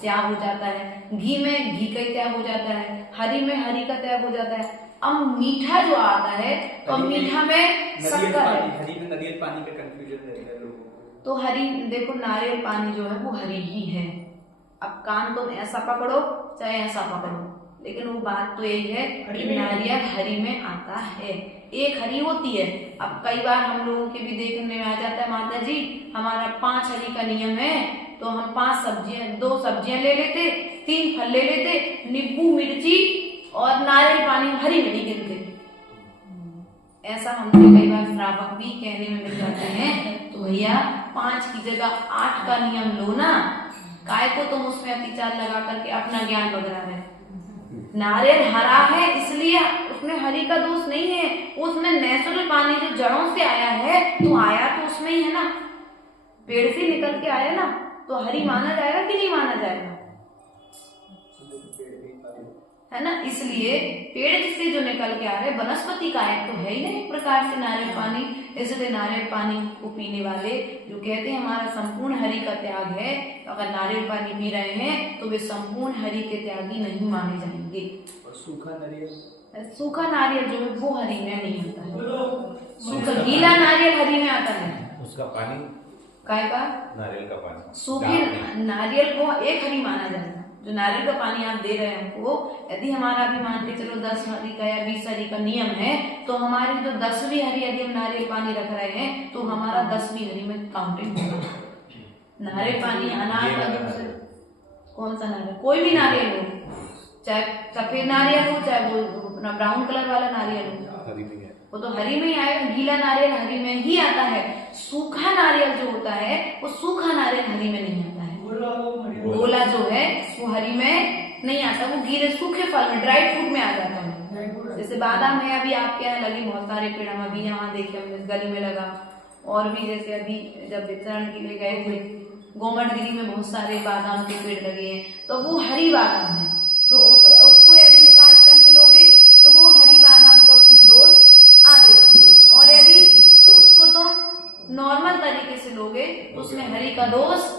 त्याग हो जाता है। घी में घी का त्याग हो जाता है, हरी में हरी का त्याग हो जाता है। अब मीठा जो आता है तो मीठा में शक्कर है, हरी में नारियल पानी का कंफ्यूजन रहता है लोगों को। तो हरी, देखो नारियल पानी जो है वो हरी ही है। अब कान तुम ऐसा पकड़ो चाहे ऐसा पकड़ो, लेकिन वो बात तो यही है कि नारियल हरी में आता है, एक हरी होती है। अब कई बार हम लोगों के भी देखने में आ जाता है, माता जी हमारा 5 हरी का नियम है, तो हम 5 सब्जियां, 2 सब्जियां ले लेते, 3 फल ले लेते, नींबू मिर्ची और नारियल पानी हरी में नहीं गिनते। ऐसा हमसे कई बार श्रावक भी कहने में मिल जाते हैं। तो भैया 5 की जगह 8 का नियम लो ना, काय को तुम उसमें अतिचार लगा करके अपना ज्ञान बदला रहे। नारियल हरा है इसलिए उसमें हरी का दोष नहीं है, उसमें नेचुरल पानी जो जड़ों से आया है, तो आया तो उसमें ही है ना, पेड़ से निकल के आया ना, तो हरी माना जाएगा कि नहीं माना जाएगा, है ना। इसलिए पेड़ से जो निकल के आ रहे वनस्पति का एक तो है ही नहीं प्रकार से नारियल पानी, इसलिए नारियल पानी को पीने वाले जो कहते हैं हमारा संपूर्ण हरि का त्याग है, तो अगर नारियल पानी पी रहे हैं तो वे संपूर्ण हरि के त्यागी नहीं माने जाएंगे। और सूखा नारियल, सूखा नारियल जो है वो हरि में नहीं आता है, सूखा गीला नारियल हरि में आता है। उसका पानी, काय का? नारियल का पानी, सूखे नारियल को एक हरि माना जाएगा। जो नारियल का पानी आप दे रहे हैं हमको, यदि हमारा भी मान के चलो 10 हरी का या 20 हरी का नियम है, तो हमारी जो 10वीं हरी यदि हम नारियल पानी रख रहे हैं तो हमारा 10वीं हरी में काउंटिंग होगा। नारियल पानी अनार का दूध से, कौन सा नारियल, कोई भी नारियल हो, चाहे सफेद नारियल हो चाहे वो अपना ब्राउन कलर वाला नारियल हो, हरी में है। वो तो हरी में ही आएगा। गीला नारियल हरी में ही आता है। सूखा नारियल जो होता है वो सूखा नारियल हरी में नहीं आता है। गोला जो है वो हरी में नहीं आता, वो गीले सूखे फल में ड्राई फ्रूट में आ जाता है। जैसे बादाम है, अभी आपके यहाँ लगी बहुत सारे पेड़, हम अभी यहाँ देखे हमने इस गली में लगा। और भी जैसे अभी जब वितरण के लिए गए थे गोमटगिरी में बहुत सारे बादाम के पेड़ लगे हैं, तो वो हरी बादाम है। तो उसको यदि निकाल करके लोगे तो वो हरी बादाम का उसमें दोष आएगा। और यदि उसको तुम नॉर्मल तरीके से लोगे तो उसमें हरी का दोष,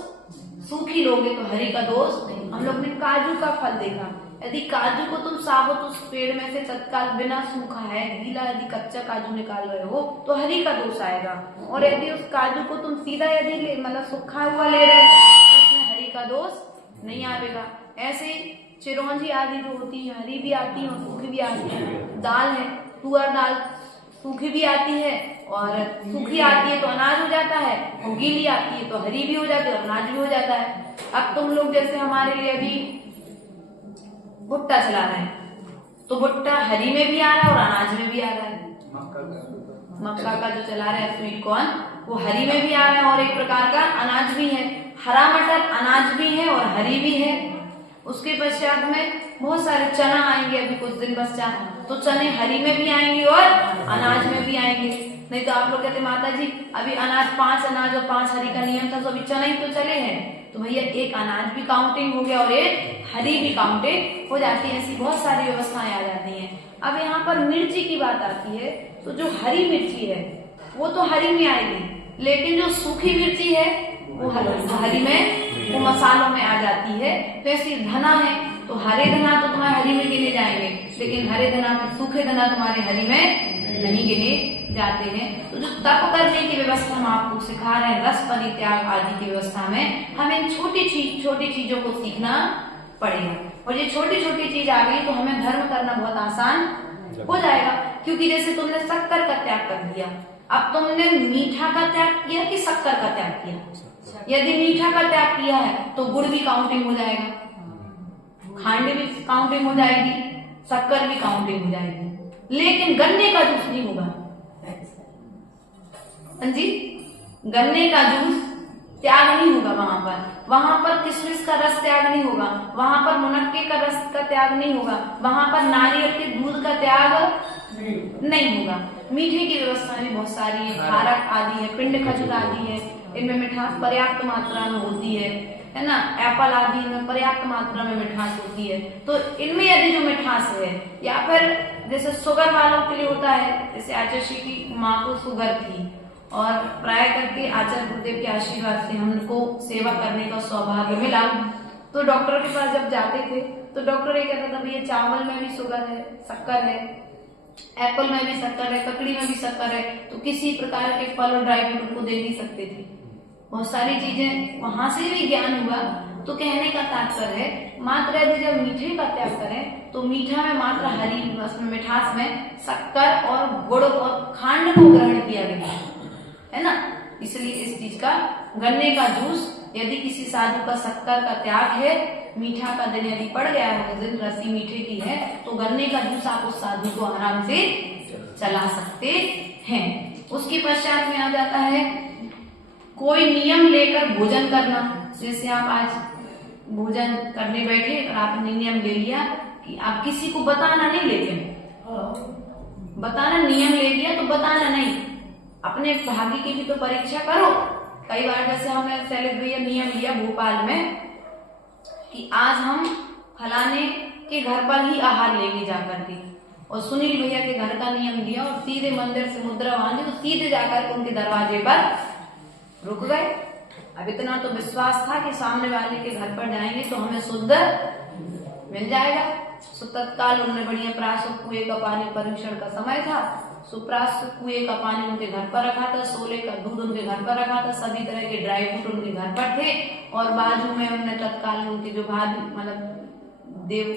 सूखी लोगे तो हरी का दोष नहीं। हम लोग ने काजू का फल देखा, यदि काजू को तुम साबुत उस पेड़ में से तत्काल बिना सूखा है गीला यदि कच्चा काजू निकाल रहे हो तो हरी का दोष आएगा। और यदि उस काजू को तुम सीधा यदि मतलब सूखा हुआ ले रहे हो तो उसमें हरी का दोष नहीं आएगा। ऐसे ही चिरौंजी आदि जो होती है हरी भी आती है और सूखी भी आती है। दाल है, तुअर दाल सूखी भी आती है और सूखी आती है तो अनाज हो जाता है, और गीली आती है तो हरी भी हो जाती है और अनाज भी हो जाता है। अब तुम लोग जैसे हमारे लिए अभी भुट्टा चला रहे हैं तो भुट्टा हरी में भी आ रहा है और अनाज में भी आ रहा है। मक्का का जो चला रहे हैं स्वीट कॉर्न वो हरी में भी आ रहा है और एक प्रकार का अनाज भी है। हरा मटर अनाज भी है और हरी भी है। उसके पश्चात में बहुत सारे चना आएंगे अभी कुछ दिन पश्चात, तो चने हरी में भी आएंगे और अनाज में भी आएंगे। नहीं तो आप लोग कहते माता जी अभी अनाज 5 अनाज और 5 हरी का नियम था तो अभी चना ही तो चले हैं, तो भैया एक अनाज भी काउंटिंग हो गया और एक हरी भी काउंटिंग हो जाती है। ऐसी बहुत सारी व्यवस्थाएं आ जाती हैं। अब यहाँ पर मिर्ची की बात आती है तो जो हरी मिर्ची है वो तो हरी में आएगी, लेकिन जो सूखी मिर्ची है वो हरी में, वो मसालों में आ जाती है। तो ऐसी धना है तो हरे धना तो तुम्हारे हरी में गिने जाएंगे, लेकिन हरे धना में सूखे धना तुम्हारे हरी में नहीं गिने जाते हैं। तो जो तप करने की व्यवस्था हम आपको सिखा रहे हैं, रस परित्याग आदि की व्यवस्था में हमें छोटी चीजों को सीखना पड़ेगा। और ये छोटी छोटी चीज आ गई तो हमें धर्म करना बहुत आसान हो जाएगा। क्योंकि जैसे तुमने शक्कर का त्याग कर दिया, अब तुमने मीठा का त्याग किया कि शक्कर का त्याग किया। यदि मीठा का त्याग किया है तो गुड़ भी काउंटिंग हो जाएगा, खांड भी काउंटिंग हो जाएगी, शक्कर भी काउंटिंग हो जाएगी, लेकिन गन्ने का जूस नहीं होगा। जी, गन्ने का जूस त्याग नहीं होगा वहां पर किशमिश का रस त्याग नहीं होगा, वहां पर मुनक्के का रस का त्याग नहीं होगा, वहां पर नारियल के दूध का त्याग नहीं होगा। मीठे की व्यवस्था भी बहुत सारी है, खारक आदि है, पिंड खजूर आदि है, इनमें मिठास पर्याप्त मात्रा में होती है ना। एप्पल आदि में पर्याप्त मात्रा में मिठास होती है। तो इनमें यदि जो मिठास है, या फिर जैसे शुगर वालों के लिए होता है, जैसे आचार्य श्री की माँ को शुगर थी और प्राय करके आचार्य गुरुदेव के आशीर्वाद से हमको सेवा करने का सौभाग्य मिला, तो डॉक्टर के पास जब जाते थे तो डॉक्टर ये कहता था भैया चावल में भी शुगर है, शक्कर है, एप्पल में भी शक्कर है, ककड़ी में भी शक्कर है, तो किसी प्रकार के फल और ड्राई फ्रूट उनको दे नहीं सकते थे। बहुत सारी चीजें वहां से भी ज्ञान हुआ। तो कहने का तात्पर्य है मात्र यदि जब मीठे का त्याग करें तो मीठा में मात्र हरी मिठास में शक्कर और गुड़ और खांड को ग्रहण किया गया है ना। इसलिए इस चीज का गन्ने का जूस, यदि किसी साधु का शक्कर का त्याग है, मीठा का दिन यदि पड़ गया है, दिन रसी मीठे की है, तो गन्ने का जूस आप उस साधु को आराम से चला सकते हैं। उसके पश्चात में आ जाता है कोई नियम लेकर भोजन करना। जैसे आप आज भोजन करने बैठे और आपने नियम ले लिया कि आप किसी को बताना नहीं, लेकिन बताना नियम ले लिया तो बताना नहीं, अपने भाग्य की भी तो परीक्षा करो। कई बार जैसे हमने शैलेश भैया नियम लिया भोपाल में कि आज हम फलाने के घर पर ही आहार लेंगे जाकर के, और सुनील भैया के घर का नियम लिया और सीधे मंदिर से मुद्रा बांधी तो सीधे जाकर उनके दरवाजे पर रुक गए। अब इतना तो विश्वास था कि सामने वाले के घर पर जाएंगे तो हमें शुद्ध मिल जाएगा। सो तत्काल उन्होंने बढ़िया प्राश कुएं का पानी, परीक्षण का समय था, सुप्राश कुएं का पानी उनके घर पर रखा था, सोले का दूध उनके घर पर रखा था, सभी तरह के ड्राई फ्रूट उनके घर पर थे, और बाजू में उन्होंने तत्काल उनके जो भाई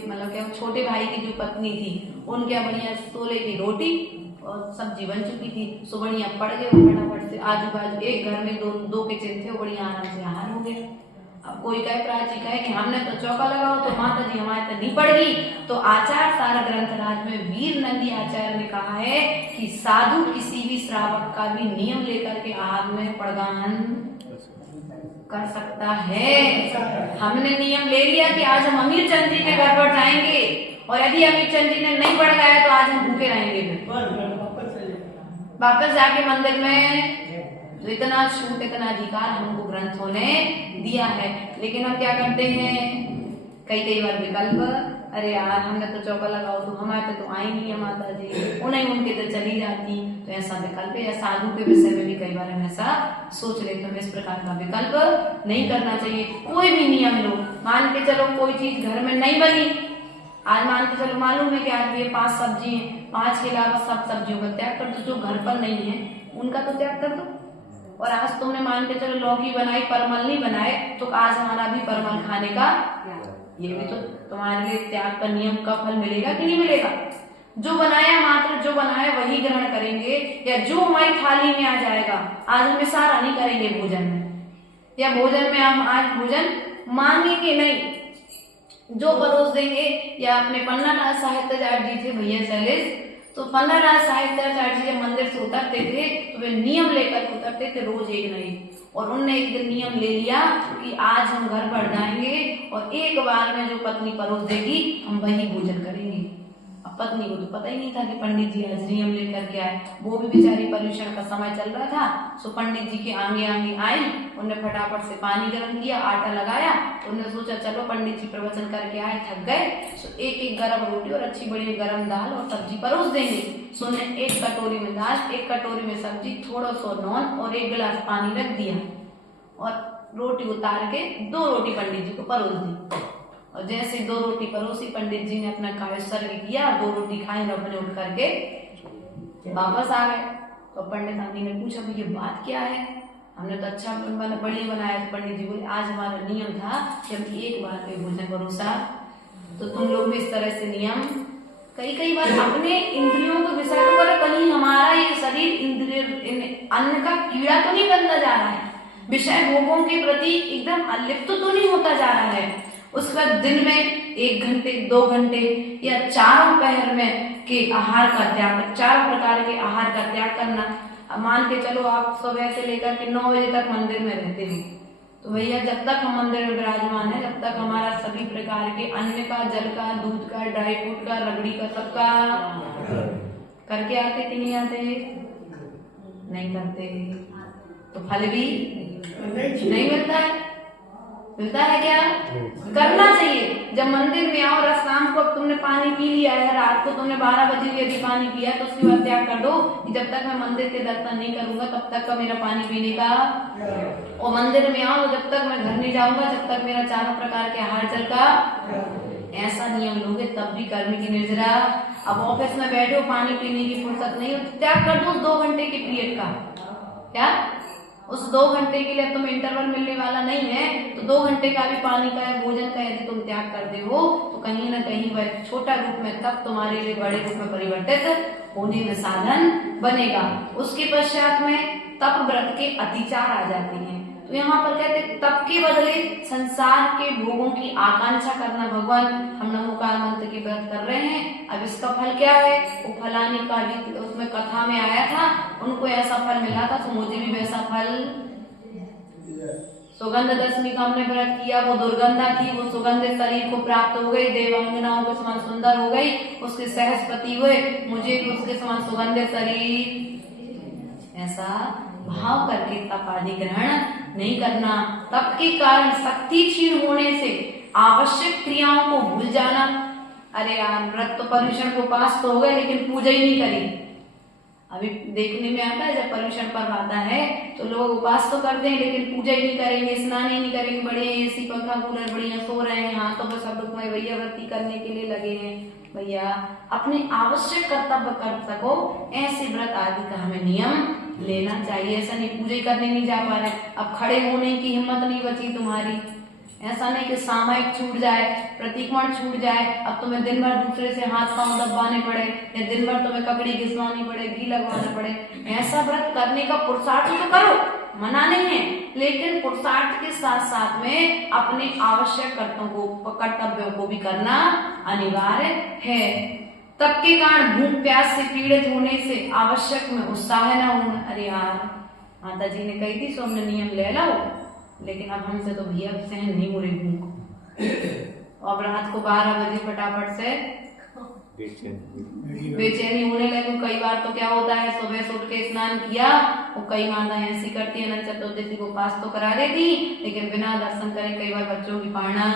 मतलब क्या छोटे भाई की जो पत्नी थी उनके यहाँ बढ़िया सोले की रोटी और सब्जी बन चुकी थी। सो बढ़िया पड़ गए फटाफट से, आजू बाजू एक घर में दो किचन थे, बढ़िया आराम से आहार हो गया। अब कोई कहे प्राची कहे कि हमने तो चौका लगाओ तो माता जी हमारे तो नहीं पड़गी, तो आचार्य सार ग्रंथराज में वीर नंदी आचार्य ने कहा है कि साधु किसी भी श्रावक का भी नियम लेकर के आहार में पड़गान कर सकता है। हमने नियम ले लिया कि आज हम अमीर चंद जी के घर पर जाएंगे और यदि अमीर चंद जी ने नहीं पड़गाया तो आज हम भूखे रहेंगे। वापस जाके मंदिर में तो इतना छूट इतना अधिकार हमको ग्रंथों ने दिया है, लेकिन हम क्या करते हैं कई बार विकल्प, अरे यार हमने तो चौका लगाओ तो हमारे तो आई नहीं है माता जी, उन्हें उनके तो चली जाती, तो ऐसा विकल्प या साधु के विषय में भी कई बार हम ऐसा सोच लेते हैं। इस प्रकार का विकल्प नहीं करना चाहिए। कोई भी नियम लो, मान के चलो कोई चीज घर में नहीं बनी, आज मान के चलो मालूम है कि आज ये 5 सब्जी है, 5 के अलावा सब सब्जियों का त्याग कर दो, जो घर पर नहीं है उनका तो त्याग कर दो। और आज तुमने मान के चलो लौकी बनाई, परमल नहीं बनाए, तो आज हमारा भी परमल खाने का, ये भी तो तुम्हारे लिए त्याग का नियम का फल मिलेगा कि नहीं मिलेगा। जो बनाया मात्र जो बनाया वही ग्रहण करेंगे, या जो हमारी थाली में आ जाएगा, आज हम इशारा नहीं करेंगे भोजन में, या भोजन में हम आज भोजन मांगेंगे नहीं, जो परोस देंगे। या अपने पन्नालाल साहित्याचार्य जी थे भैया शैलेश, तो पन्नालाल साहित्याचार्य जी जब मंदिर से उतरते थे तो वे नियम लेकर उतरते थे, रोज एक नहीं, और उनने एक दिन नियम ले लिया कि आज हम घर पर जाएंगे और एक बार में जो पत्नी परोस देगी हम वही भोजन करेंगे। अब पत्नी को तो पता ही नहीं था कि पंडित जी आज नियम लेकर के आए, वो भी बेचारी पर्यूषण का समय चल रहा था, सो पंडित जी के आगे आगे आई, उन्होंने फटाफट से पानी गर्म किया, आटा लगाया, उन्होंने सोचा चलो पंडित जी प्रवचन करके आए, थक गए, सो एक गरम रोटी और अच्छी बड़ी गरम दाल और सब्जी परोस देंगे। सो ने एक कटोरी में दाल, एक कटोरी में सब्जी, थोड़ा सा नॉन और 1 गिलास पानी रख दिया और रोटी उतार के 2 रोटी पंडित जी को परोस दी। और जैसे 2 रोटी परोसी, पंडित जी ने अपना कायस्वर्ग किया, 2 रोटी खाई और अपने उठ करके वापस आ गए। तो पंडित आदमी ने पूछा ये बात क्या है, हमने तो अच्छा बढ़िया बनाया। तो पंडित जी बोले आज हमारा नियम था कि हम एक बार में भोजन परोसा, तो तुम लोग भी इस तरह से नियम कई बार अपने इंद्रियों को विषय को करो, कहीं हमारा ये शरीर इंद्रिय अन्न का कीड़ा तो नहीं बनता जा रहा है, विषय भोगों के प्रति एकदम अलिप्त तो नहीं होता जा रहा है। उसके बाद दिन में 1 घंटे 2 घंटे या 4 पहर में के आहार का त्याग, 4 प्रकार के आहार का त्याग करना। अब मान के चलो आप सुबह से लेकर के 9 बजे तक मंदिर में रहते हैं, तो भैया जब तक हम मंदिर में विराजमान है जब तक हमारा सभी प्रकार के अन्न का, जल का, दूध का, ड्राई फ्रूट का, रबड़ी का, सबका करके आते कि नहीं आते? नहीं करते, तो फल भी नहीं मिलता है। मिलता है क्या? करना चाहिए। जब मंदिर में आओ, शाम को तुमने पानी पी लिया है, रात को तुमने 12 बजे भी यदि पानी पिया तो उसके बाद त्याग कर दो कि जब तक मैं मंदिर के दर्शन नहीं करूंगा तब तक का मेरा पानी पीने का, और मंदिर में आओ जब तक मैं घर नहीं जाऊंगा जब तक मेरा 4 प्रकार के आहार जल का, ऐसा नियम लोगे तब भी कर्म की निर्जरा। अब ऑफिस में बैठो, पानी पीने की फुर्सत नहीं हो, त्याग कर दो 2 घंटे के पीरियड का। क्या उस 2 घंटे के लिए तुम्हें इंटरवल मिलने वाला नहीं है, तो 2 घंटे का भी पानी का या भोजन का यदि तुम त्याग करते हो तो कहीं ना कहीं वह छोटा रूप में तब तुम्हारे लिए बड़े रूप में परिवर्तित होने में साधन बनेगा। उसके पश्चात में तप व्रत के अतिचार आ जाते हैं। तो यहाँ पर कहते तप के बदले संसार के भोगों की आकांक्षा करना। भगवान हम नमोकार मंत्र की व्रत कर रहे हैं, अब इसका फल क्या है? वो फलाने का भी उसमें कथा में आया था, उनको ऐसा फल मिला था तो मुझे भी वैसा फल। सुगंध दशमी का हमने व्रत किया, वो दुर्गंधा थी, वो सुगंधित शरीर को प्राप्त हो गई, देवांगनाओं के समान सुंदर हो गई, उसके सहस्पति हुए, मुझे भी उसके समान सुगंधित शरीर। ऐसा भाव करके तप आदि ग्रहण नहीं करना। तप के कारण शक्ति क्षीण होने से आवश्यक क्रियाओं को भूल जाना। अरे यार व्रत तो पर्युषण को पास तो हो गए लेकिन पूजा ही नहीं करी। अभी देखने में आता है जब पर्युषण पर्व आता है तो लोग उपास तो करते हैं लेकिन पूजा ही नहीं करेंगे, स्नान ही नहीं करेंगे, बढ़िया एसी पंखा कूलर बढ़िया सो रहे हैं, हाथों पर सब लोग भैया व्रती करने के लिए लगे हैं। भैया अपने आवश्यक कर्तव्य कर सको, ऐसे व्रत आदि का हमें नियम लेना चाहिए। ऐसा नहीं पूजा करने नहीं जा पा रहे, अब खड़े होने की हिम्मत नहीं बची तुम्हारी। ऐसा नहीं कि सामयिक छूट जाए, प्रतिक्रमण छूट जाए, अब तुम्हें दिन भर दूसरे से हाथ पांव दबाने पड़े या दिन भर तुम्हें ककड़ी घिसवानी पड़े, घी लगवाना पड़े। ऐसा व्रत करने का पुरुषार्थ तो करो, मना नहीं है, लेकिन पुरुषार्थ के साथ साथ में अपने आवश्यक कर्तव्यों को भी करना अनिवार्य है। तप के कारण भूख प्यास से पीड़ित होने से आवश्यक में उत्साह न होना। अरे यार, माता जी ने कही थी सो हमने नियम ले लो, लेकिन अब हमसे तो भैया सहन नहीं हो रही भूख। अब रात को 12 बजे फटाफट से बेचैनी होने लगी। कई बार तो क्या होता है, सुबह से उठ के स्नान किया, वो कई माताएं ऐसी करती है, अनंत चतुर्दशी को पास तो करा देती, लेकिन बिना दर्शन करे कई बार बच्चों की पाना।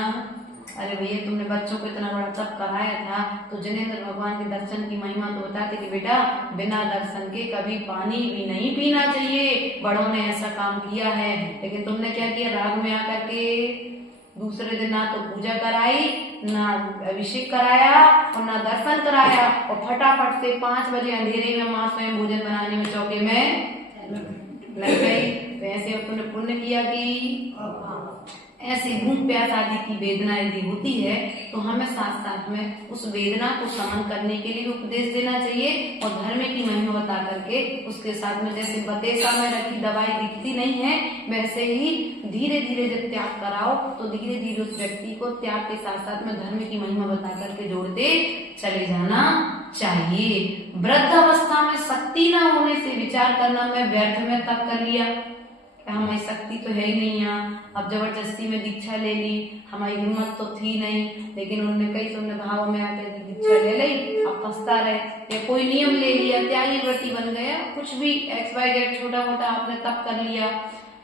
अरे भैया, तुमने बच्चों को इतना बड़ा तप कराया था, तो जिनेंद्र भगवान के दर्शन की महिमा तो बताते कि बेटा बिना दर्शन के कभी पानी भी नहीं पीना चाहिए, बड़ों ने ऐसा काम किया है। लेकिन तुमने क्या किया, राग में आकर के दूसरे दिन ना तो पूजा कराई, ना अभिषेक कराया और ना दर्शन कराया, और फटाफट से 5 बजे अंधेरे में माँ स्वयं भोजन बनाने में चौके में लग गई। तो ऐसे तुमने पुण्य किया कि ऐसी भूख प्यास आदि की वेदना यदि होती है तो हमें साथ साथ में उस वेदना को शमन करने के लिए उपदेश देना चाहिए, और धर्म की महिमा बता करके उसके साथ में, जैसे बतेसा में रखी दवाई दिखती नहीं है, वैसे ही धीरे धीरे जब त्याग कराओ तो धीरे धीरे उस व्यक्ति को त्याग के साथ साथ में धर्म की महिमा बता करके जोड़ते चले जाना चाहिए। वृद्ध अवस्था में शक्ति न होने से विचार करना मैं व्यर्थ में तप कर लिया, हमारी शक्ति तो है ही नहीं यहाँ, अब जबरदस्ती में दीक्षा ले ली, हमारी हिम्मत तो थी नहीं, लेकिन उन्होंने कई तुमने भाव में आकर दीक्षा ले ली, अब पछता रहे, या कोई नियम ले लिया, त्यागी व्रती बन गया, कुछ भी XYZ छोटा मोटा आपने तप कर लिया,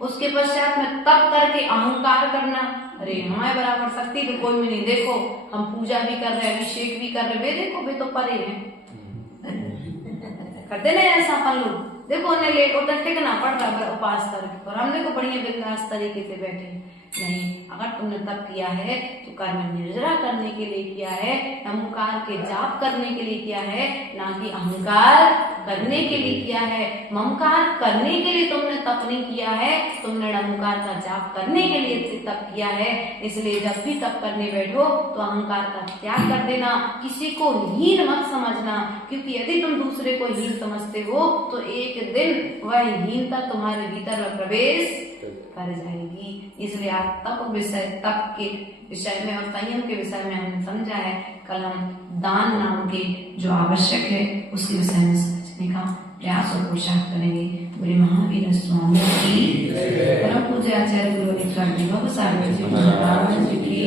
उसके पश्चात में तप करके अहंकार करना, अरे हमारे बराबर शक्ति तो कोई भी नहीं, देखो हम पूजा भी कर रहे हैं, अभिषेक भी कर रहे, वे देखो वे तो परे हैं, करते नहीं ऐसा अपन लोग, देखो उन्हें ले उधर टिकना पड़ रहा है उपास करके, और हम देखो बढ़िया बिंदास तरीके से बैठे। नहीं, अगर तुमने तप किया है तो कर्म निर्जरा करने के लिए किया है, अहंकार के जाप करने के लिए किया है, ना कि अहंकार करने के लिए किया है। ममकार करने के लिए तुमने तप नहीं किया है, तुमने अहंकार का जाप करने के लिए तप किया है। इसलिए जब भी तप करने बैठो तो अहंकार का त्याग कर देना, किसी को हीन मत समझना, क्योंकि यदि तुम दूसरे को हीन समझते हो तो एक दिन वह हीनता तुम्हारे भीतर प्रवेश कर जाएगी। इसलिए आज तप के विषय में और संयम के विषय में हमने समझा है। कल हम दान नाम के जो आवश्यक है उसके विषय में समझने का प्रयास और पुरुषार्थ करेंगे। बोले महावीर स्वामी की, परम पूज्य आचार्य गुरु नित्यानंद जी की